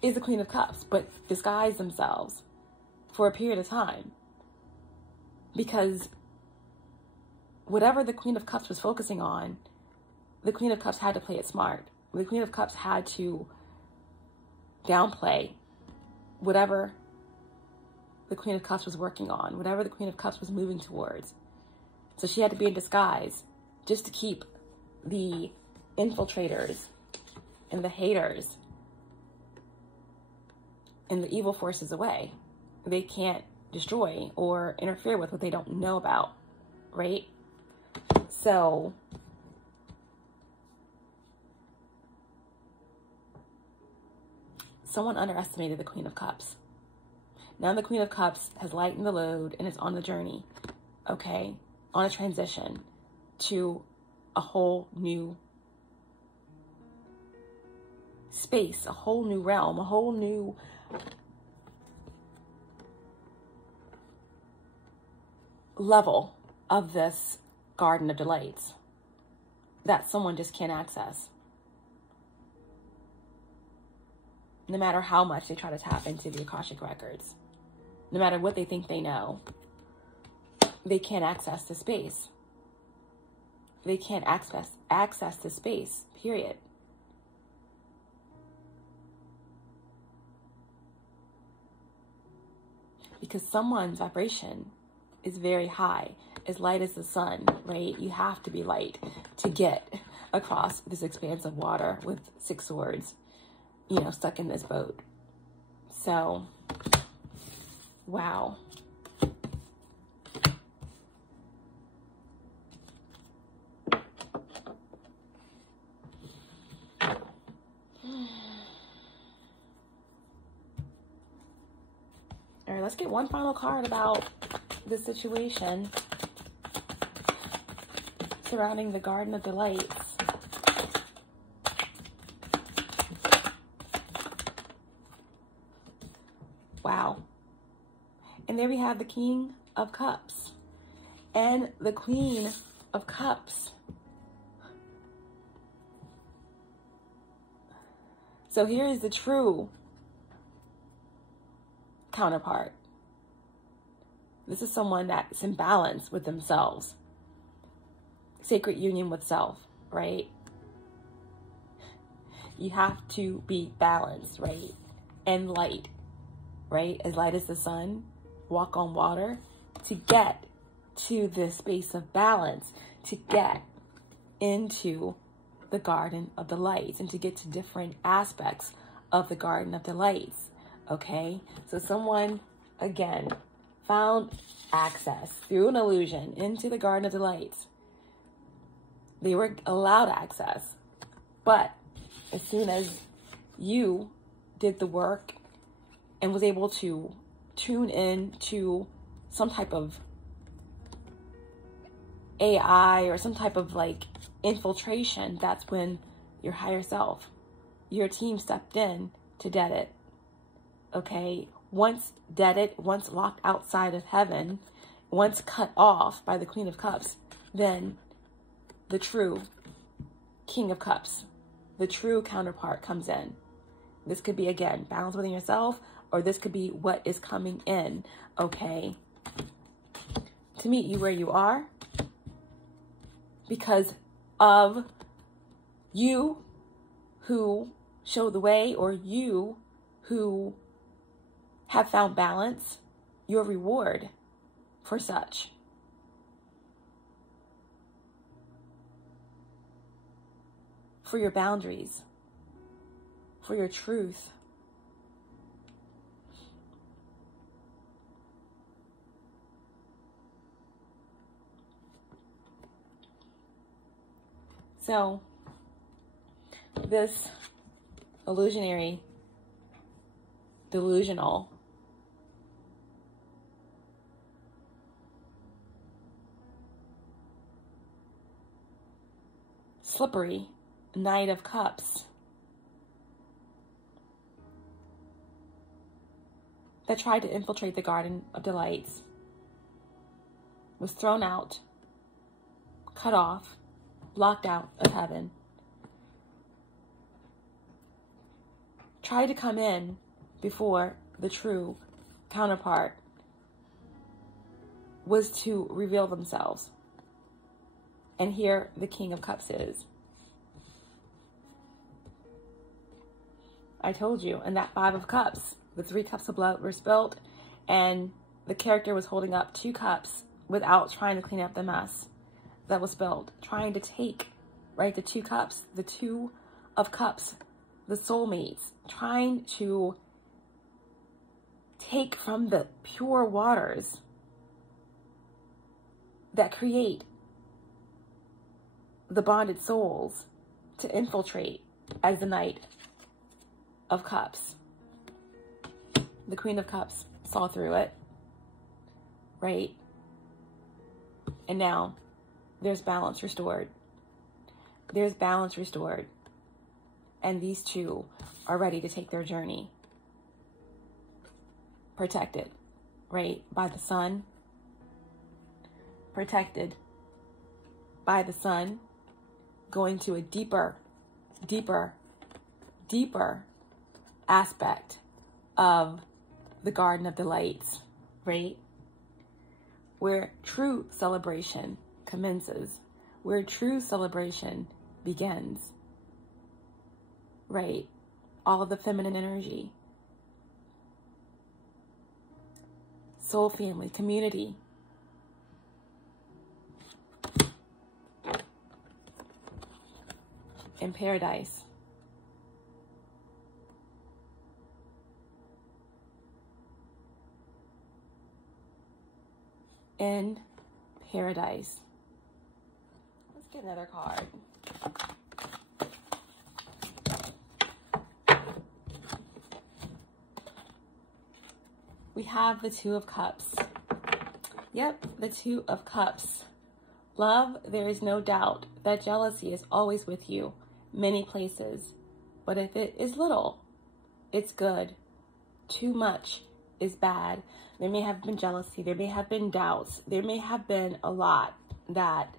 is the Queen of Cups, but disguise themselves for a period of time. Because whatever the Queen of Cups was focusing on, the Queen of Cups had to play it smart. The Queen of Cups had to downplay whatever the Queen of Cups was working on, whatever the Queen of Cups was moving towards. So she had to be in disguise just to keep the infiltrators and the haters and the evil forces away. They can't destroy or interfere with what they don't know about, right? So someone underestimated the Queen of Cups. Now the Queen of Cups has lightened the load and is on the journey, okay? On a transition to a whole new space, a whole new realm, a whole new level of this Garden of Delights that someone just can't access. No matter how much they try to tap into the Akashic records, no matter what they think they know, they can't access the space. They can't access the space, period. Because someone's vibration is very high, as light as the sun, right? You have to be light to get across this expanse of water with 6 swords, you know, stuck in this boat. So, wow. All right, let's get one final card about this situation surrounding the Garden of Delights. Wow. And there we have the King of Cups and the Queen of Cups. So here is the true counterpart. This is someone that's in balance with themselves. Sacred union with self, right? You have to be balanced, right? And light, right? As light as the sun, walk on water to get to this space of balance, to get into the Garden of Delights and to get to different aspects of the Garden of Delights. Okay, so someone, again, found access through an illusion into the Garden of Delights. They were allowed access, but as soon as you did the work and was able to tune in to some type of AI or some type of like infiltration, that's when your higher self, your team stepped in to dead it. Okay, once deaded, once locked outside of heaven, once cut off by the Queen of Cups, then the true King of Cups, the true counterpart comes in. This could be, again, balance within yourself, or this could be what is coming in, okay, to meet you where you are because of you who show the way, or you who have found balance, your reward for such. For your boundaries, for your truth. So, this illusionary, delusional, slippery Knight of Cups that tried to infiltrate the Garden of Delights was thrown out, cut off, blocked out of heaven, tried to come in before the true counterpart was to reveal themselves. And here the King of Cups is. I told you, and that Five of Cups, the 3 cups of blood were spilled, and the character was holding up 2 cups without trying to clean up the mess that was spilled, trying to take, right, the 2 cups, the 2 of Cups, the soulmates, trying to take from the pure waters that create the bonded souls to infiltrate as the Knight of Cups. The Queen of Cups saw through it, right? And now there's balance restored. There's balance restored. And these two are ready to take their journey. Protected, right? By the sun. Protected by the sun. Going to a deeper, deeper, deeper aspect of the Garden of Delights, right? Where true celebration commences, where true celebration begins, right? All of the feminine energy, soul family, community, in paradise. In paradise. Let's get another card. We have the 2 of Cups. Yep, the 2 of Cups. Love, there is no doubt that jealousy is always with you, many places. But if it is little, it's good. Too much is bad. There may have been jealousy. There may have been doubts. There may have been a lot that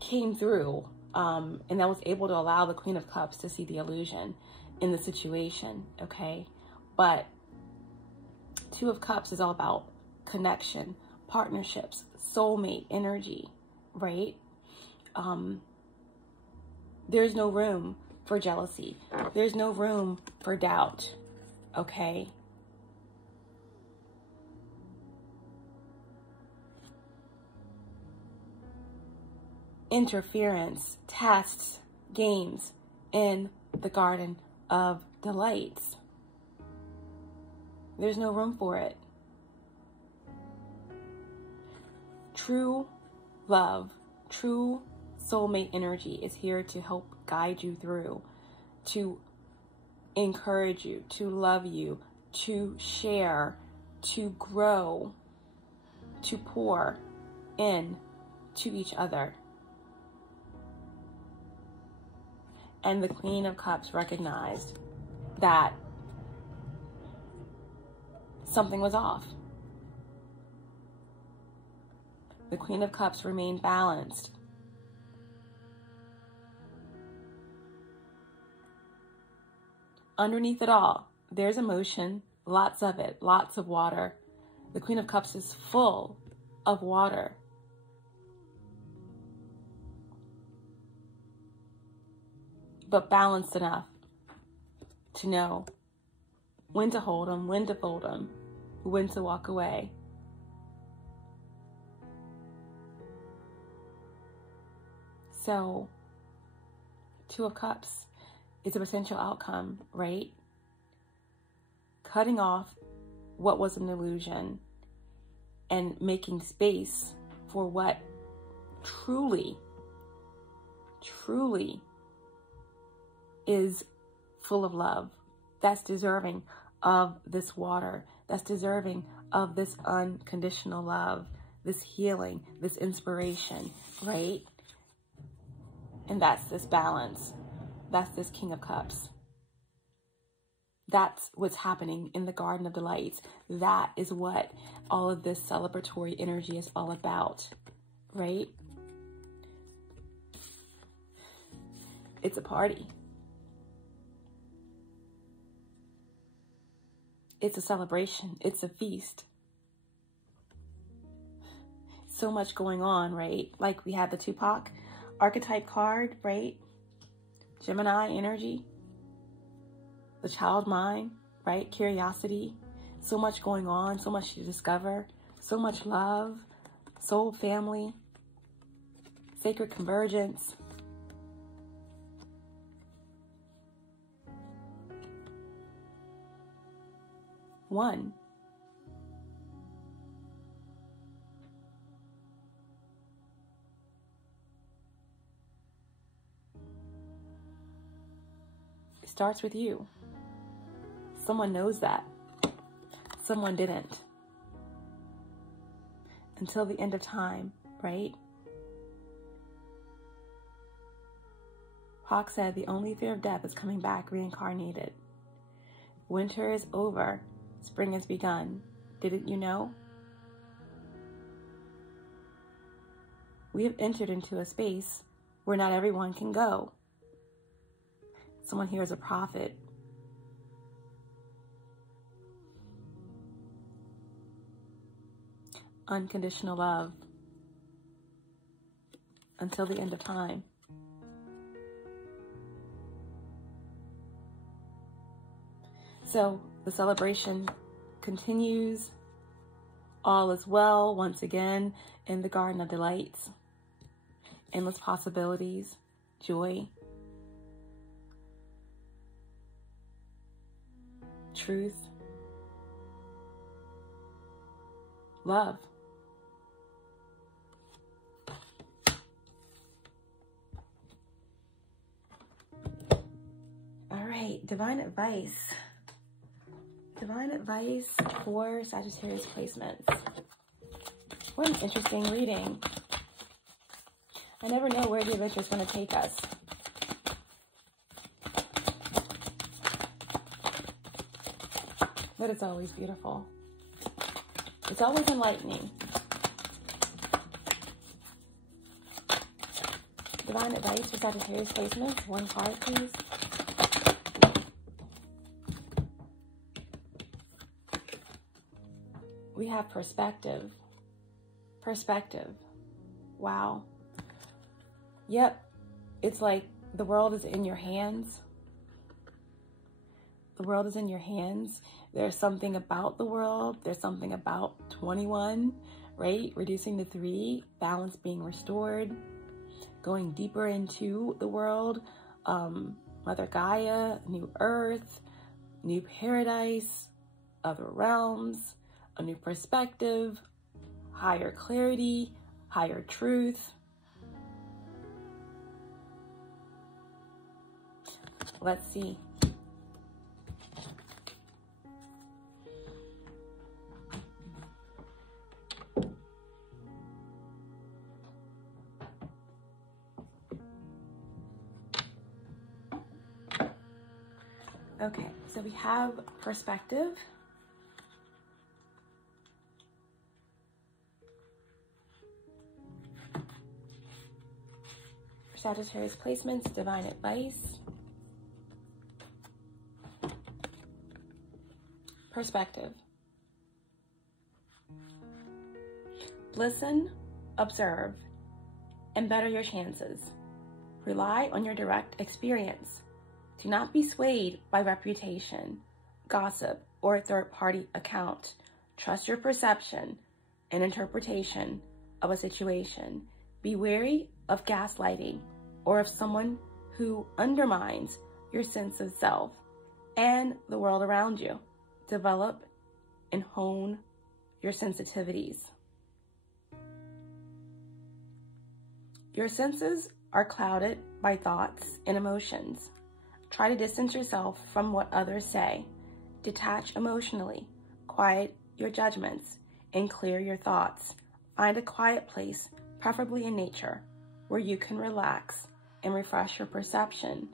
came through and that was able to allow the Queen of Cups to see the illusion in the situation, okay? But 2 of Cups is all about connection, partnerships, soulmate energy, right? There's no room for jealousy. There's no room for doubt, okay? Interference, tests, games in the Garden of Delights. There's no room for it. True love, true soulmate energy is here to help guide you through, to encourage you, to love you, to share, to grow, to pour in to each other. And the Queen of Cups recognized that something was off. The Queen of Cups remained balanced. Underneath it all, there's emotion, lots of it, lots of water. The Queen of Cups is full of water. But balanced enough to know when to hold them, when to fold them, when to walk away. So, Two of Cups is a potential outcome, right? Cutting off what was an illusion and making space for what truly is full of love, that's deserving of this water, that's deserving of this unconditional love, this healing, this inspiration, right? And that's this balance. That's this King of Cups. That's what's happening in the Garden of Delights. That is what all of this celebratory energy is all about, right? It's a party. It's a celebration. It's a feast. So much going on, right? Like we had the Tupac archetype card, right? Gemini energy, the child mind, right? Curiosity, so much going on, so much to discover, so much love, soul family, sacred convergence. One. Starts with you. Someone knows that. Someone didn't. Until the end of time, right? Hawk said the only fear of death is coming back reincarnated. Winter is over. Spring has begun. Didn't you know? We have entered into a space where not everyone can go. Someone here is a prophet. Unconditional love until the end of time. So the celebration continues. All is well once again in the Garden of Delights. Endless possibilities, joy, truth, love. All right, divine advice. Divine advice for Sagittarius placements. What an interesting reading. I never know where the adventure is going to take us. But it's always beautiful. It's always enlightening. Divine advice for Sagittarius placements. One card, please. We have perspective. Perspective. Wow. Yep. It's like the world is in your hands. The world is in your hands. There's something about the world. There's something about 21, right? Reducing to 3, balance being restored, going deeper into the world, Mother Gaia, new earth, new paradise, other realms, a new perspective, higher clarity, higher truth. Let's see. Okay, so we have perspective. For Sagittarius placements, divine advice. Perspective. Listen, observe, and better your chances. Rely on your direct experience. Do not be swayed by reputation, gossip, or a third-party account. Trust your perception and interpretation of a situation. Be wary of gaslighting or of someone who undermines your sense of self and the world around you. Develop and hone your sensitivities. Your senses are clouded by thoughts and emotions. Try to distance yourself from what others say. Detach emotionally. Quiet your judgments and clear your thoughts. Find a quiet place, preferably in nature, where you can relax and refresh your perception.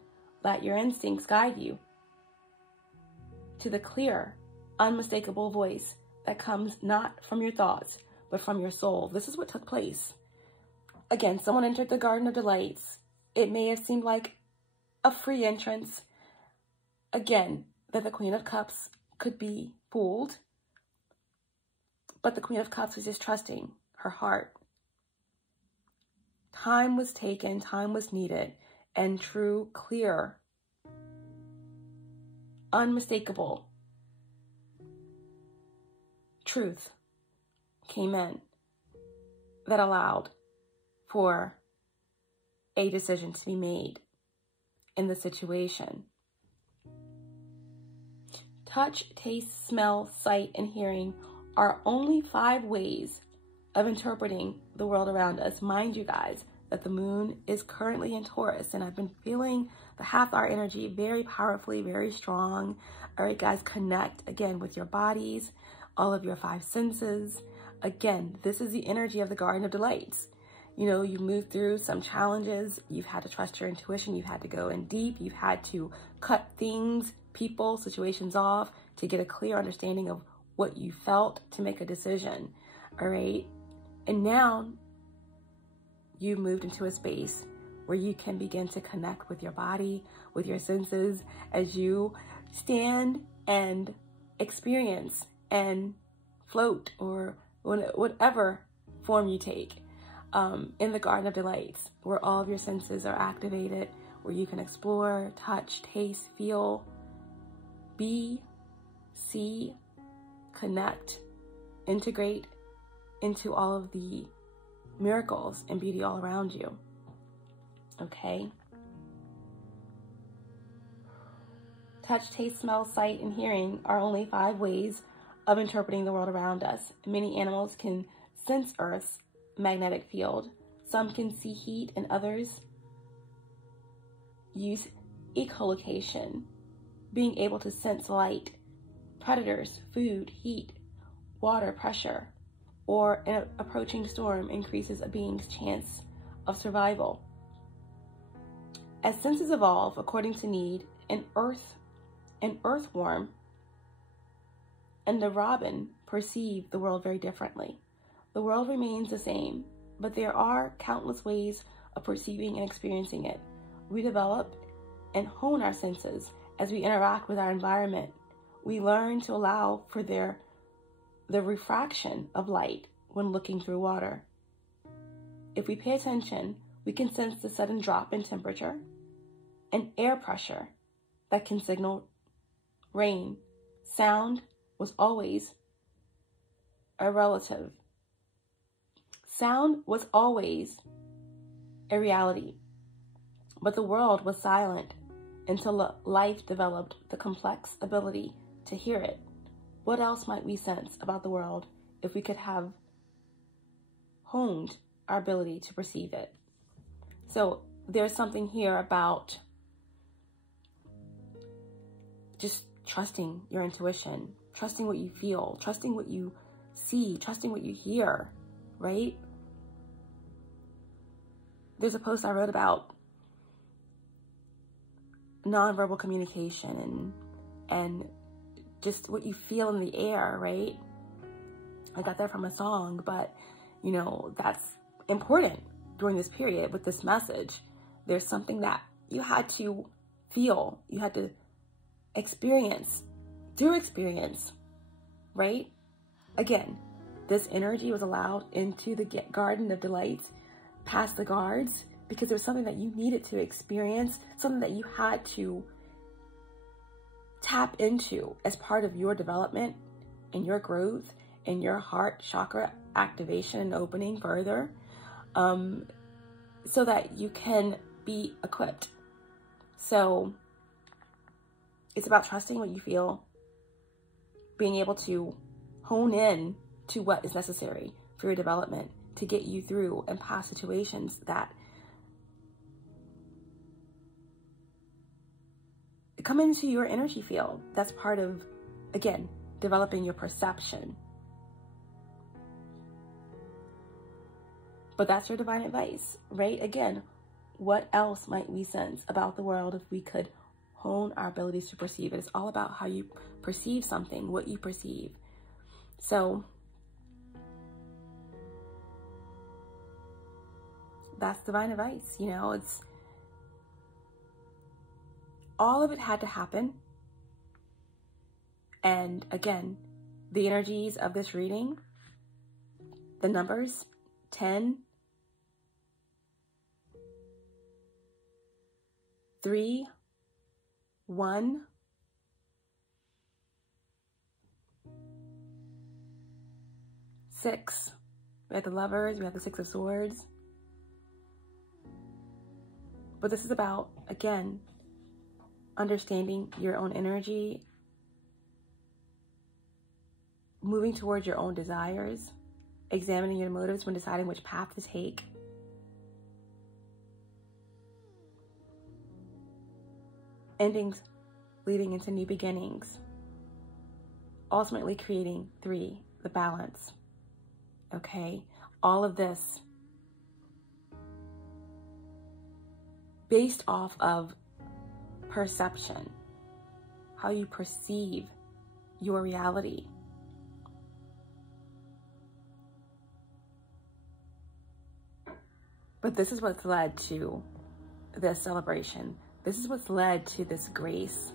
Let your instincts guide you to the clear, unmistakable voice that comes not from your thoughts, but from your soul. This is what took place. Again, someone entered the Garden of Delights. It may have seemed like a free entrance. Again, that the Queen of Cups could be fooled, but the Queen of Cups was just trusting her heart. Time was taken, time was needed, and true, clear, unmistakable truth came in that allowed for a decision to be made in the situation. Touch, taste, smell, sight, and hearing are only 5 ways of interpreting the world around us. Mind you guys that the moon is currently in Taurus, and I've been feeling the half-hour energy very powerfully, very strong. All right, guys, connect again with your bodies, all of your 5 senses. Again, this is the energy of the Garden of Delights. You know, you moved through some challenges. You've had to trust your intuition. You've had to go in deep. You've had to cut things, people, situations off to get a clear understanding of what you felt to make a decision. All right. And now you moved into a space where you can begin to connect with your body, with your senses, as you stand and experience and float, or whatever form you take. In the Garden of Delights, where all of your senses are activated, where you can explore, touch, taste, feel, be, see, connect, integrate into all of the miracles and beauty all around you. Okay? Touch, taste, smell, sight, and hearing are only 5 ways of interpreting the world around us. Many animals can sense Earth's magnetic field. Some can see heat, and others use echolocation, being able to sense light, predators, food, heat, water, pressure, or an approaching storm increases a being's chance of survival. As senses evolve according to need, an earthworm and the robin perceive the world very differently. The world remains the same, but there are countless ways of perceiving and experiencing it. We develop and hone our senses as we interact with our environment. We learn to allow for the refraction of light when looking through water. If we pay attention, we can sense the sudden drop in temperature and air pressure that can signal rain. Sound was always a relative. Sound was always a reality, but the world was silent until life developed the complex ability to hear it. What else might we sense about the world if we could have honed our ability to perceive it? So there's something here about just trusting your intuition, trusting what you feel, trusting what you see, trusting what you hear, right? There's a post I wrote about nonverbal communication and just what you feel in the air, right? I got that from a song, but you know, that's important during this period with this message. There's something that you had to feel, you had to experience, right? Again, this energy was allowed into the garden of delights, past the guards, because there was something that you needed to experience, something that you had to tap into as part of your development and your growth and your heart chakra activation and opening further, so that you can be equipped. So it's about trusting what you feel, being able to hone in to what is necessary for your development to get you through and past situations that come into your energy field. That's part of, again, developing your perception. But that's your divine advice, right? Again, what else might we sense about the world if we could hone our abilities to perceive it? It's all about how you perceive something, what you perceive. So that's divine advice. You know, it's all of it had to happen. And again, the energies of this reading, the numbers 10, 3, 1, 6. We have the Lovers, we have the 6 of Swords. But this is about, again, understanding your own energy, moving towards your own desires, examining your motives when deciding which path to take. Endings leading into new beginnings. Ultimately creating 3, the balance. Okay? All of this based off of perception, how you perceive your reality. But this is what's led to this celebration. This is what's led to this grace,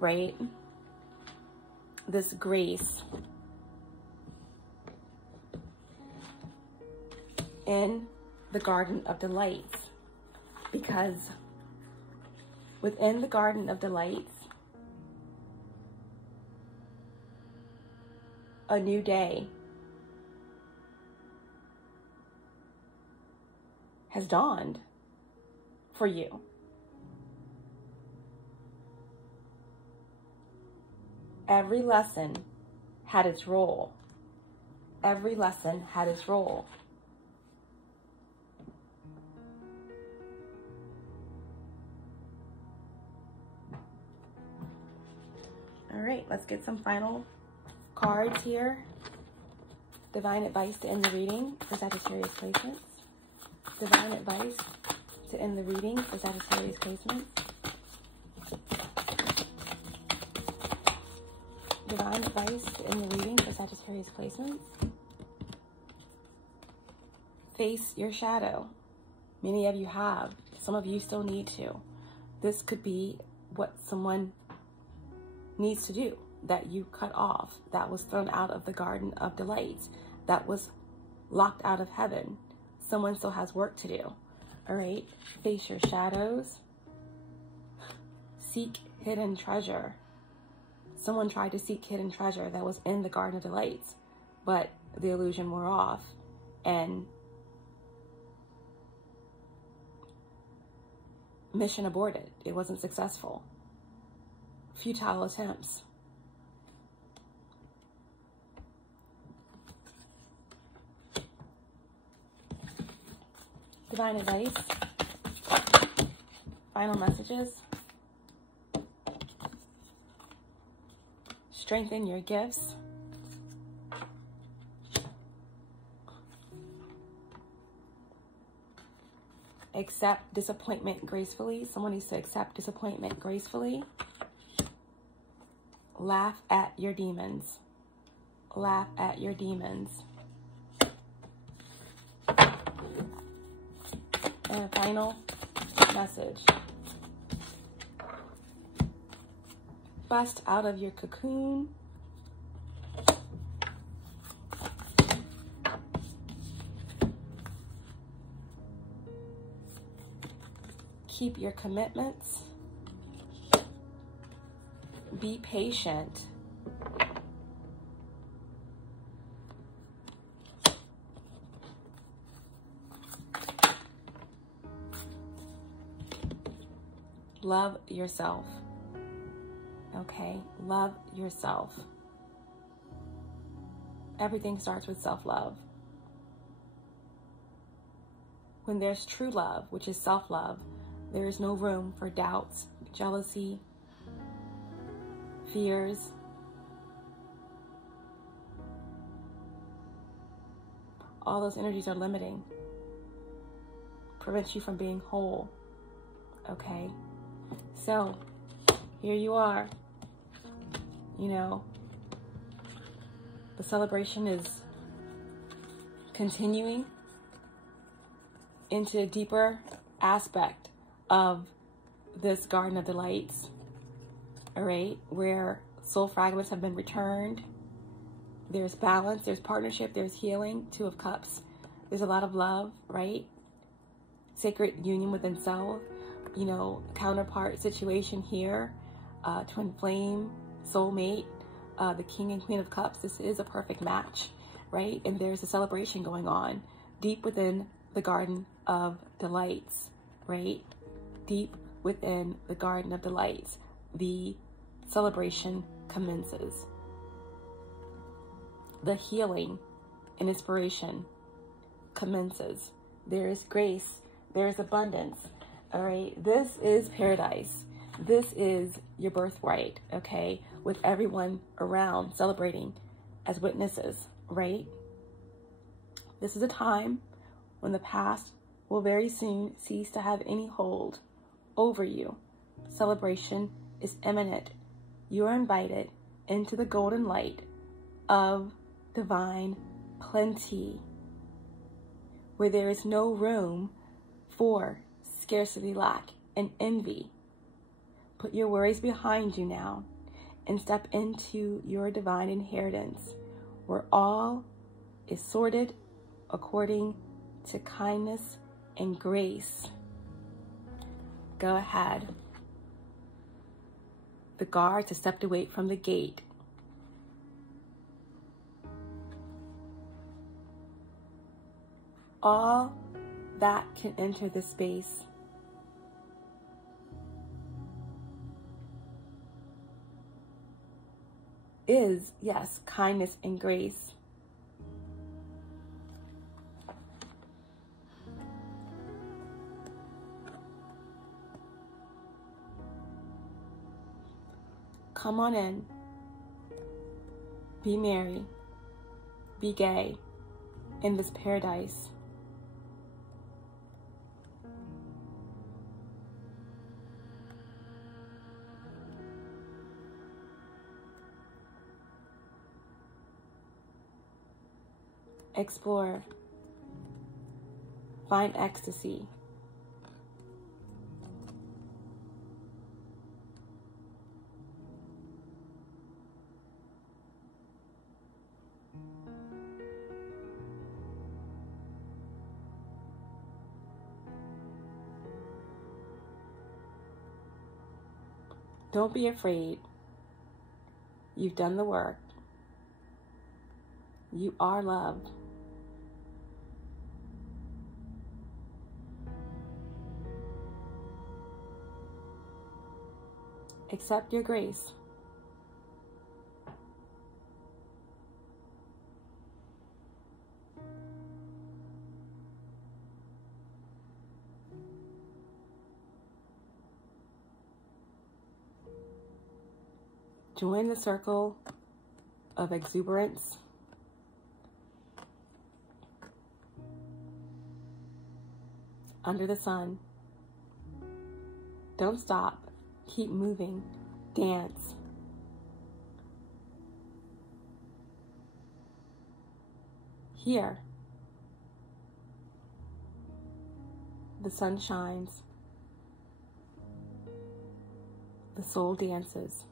right? This grace in the Garden of Delights. Because within the Garden of Delights, a new day has dawned for you. Every lesson had its role. Every lesson had its role. All right, let's get some final cards here. Divine advice to end the reading for Sagittarius placements. Divine advice to end the reading for Sagittarius placements. Divine advice to end the reading for Sagittarius placements. Face your shadow. Many of you have. Some of you still need to. This could be what someone needs to do, that you cut off, that was thrown out of the Garden of Delights, that was locked out of heaven. Someone still has work to do. All right, face your shadows. Seek hidden treasure. Someone tried to seek hidden treasure that was in the Garden of Delights, but the illusion wore off and mission aborted. It wasn't successful. Futile attempts. Divine advice. Final messages. Strengthen your gifts. Accept disappointment gracefully. Someone needs to accept disappointment gracefully. Laugh at your demons. Laugh at your demons. And a final message. Bust out of your cocoon. Keep your commitments. Be patient. Love yourself. Okay? Love yourself. Everything starts with self-love. When there's true love, which is self-love, there is no room for doubts, jealousy, fears. All those energies are limiting. Prevents you from being whole. Okay? So, here you are. You know, the celebration is continuing into a deeper aspect of this Garden of Delights, all right, where soul fragments have been returned. There's balance, there's partnership, there's healing. Two of Cups. There's a lot of love, right? Sacred union within self, you know, counterpart situation here, twin flame, soulmate, the King and Queen of Cups. This is a perfect match, right? And there's a celebration going on deep within the Garden of Delights, right? Deep within the Garden of Delights, the celebration commences. The healing and inspiration commences. There is grace. There is abundance. All right. This is paradise. This is your birthright. Okay. With everyone around celebrating as witnesses, right? This is a time when the past will very soon cease to have any hold over you. Celebration is imminent. You are invited into the golden light of divine plenty, where there is no room for scarcity, lack, and envy. Put your worries behind you now and step into your divine inheritance, where all is sorted according to kindness and grace. Go ahead. The guards have stepped away from the gate. All that can enter this space is, yes, kindness and grace. Come on in. Be merry. Be gay in this paradise. Explore. Find ecstasy. Don't be afraid. You've done the work. You are loved. Accept your grace. Join the circle of exuberance. Under the sun. Don't stop. Keep moving. Dance. Here, the sun shines. The soul dances.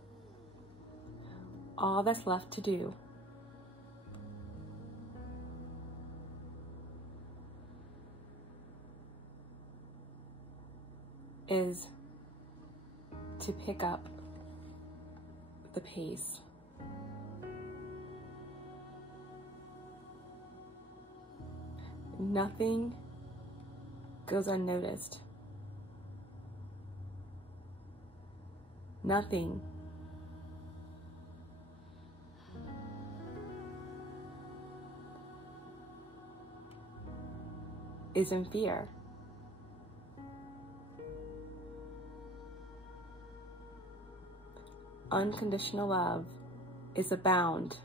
All that's left to do is to pick up the pace. Nothing goes unnoticed. Nothing is in fear. Unconditional love is abound.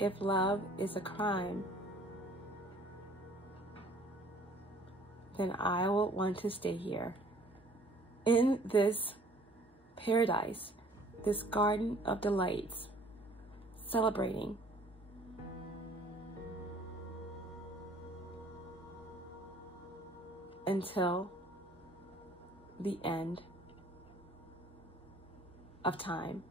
If love is a crime, then I will want to stay here in this paradise, this garden of delights, celebrating until the end of time.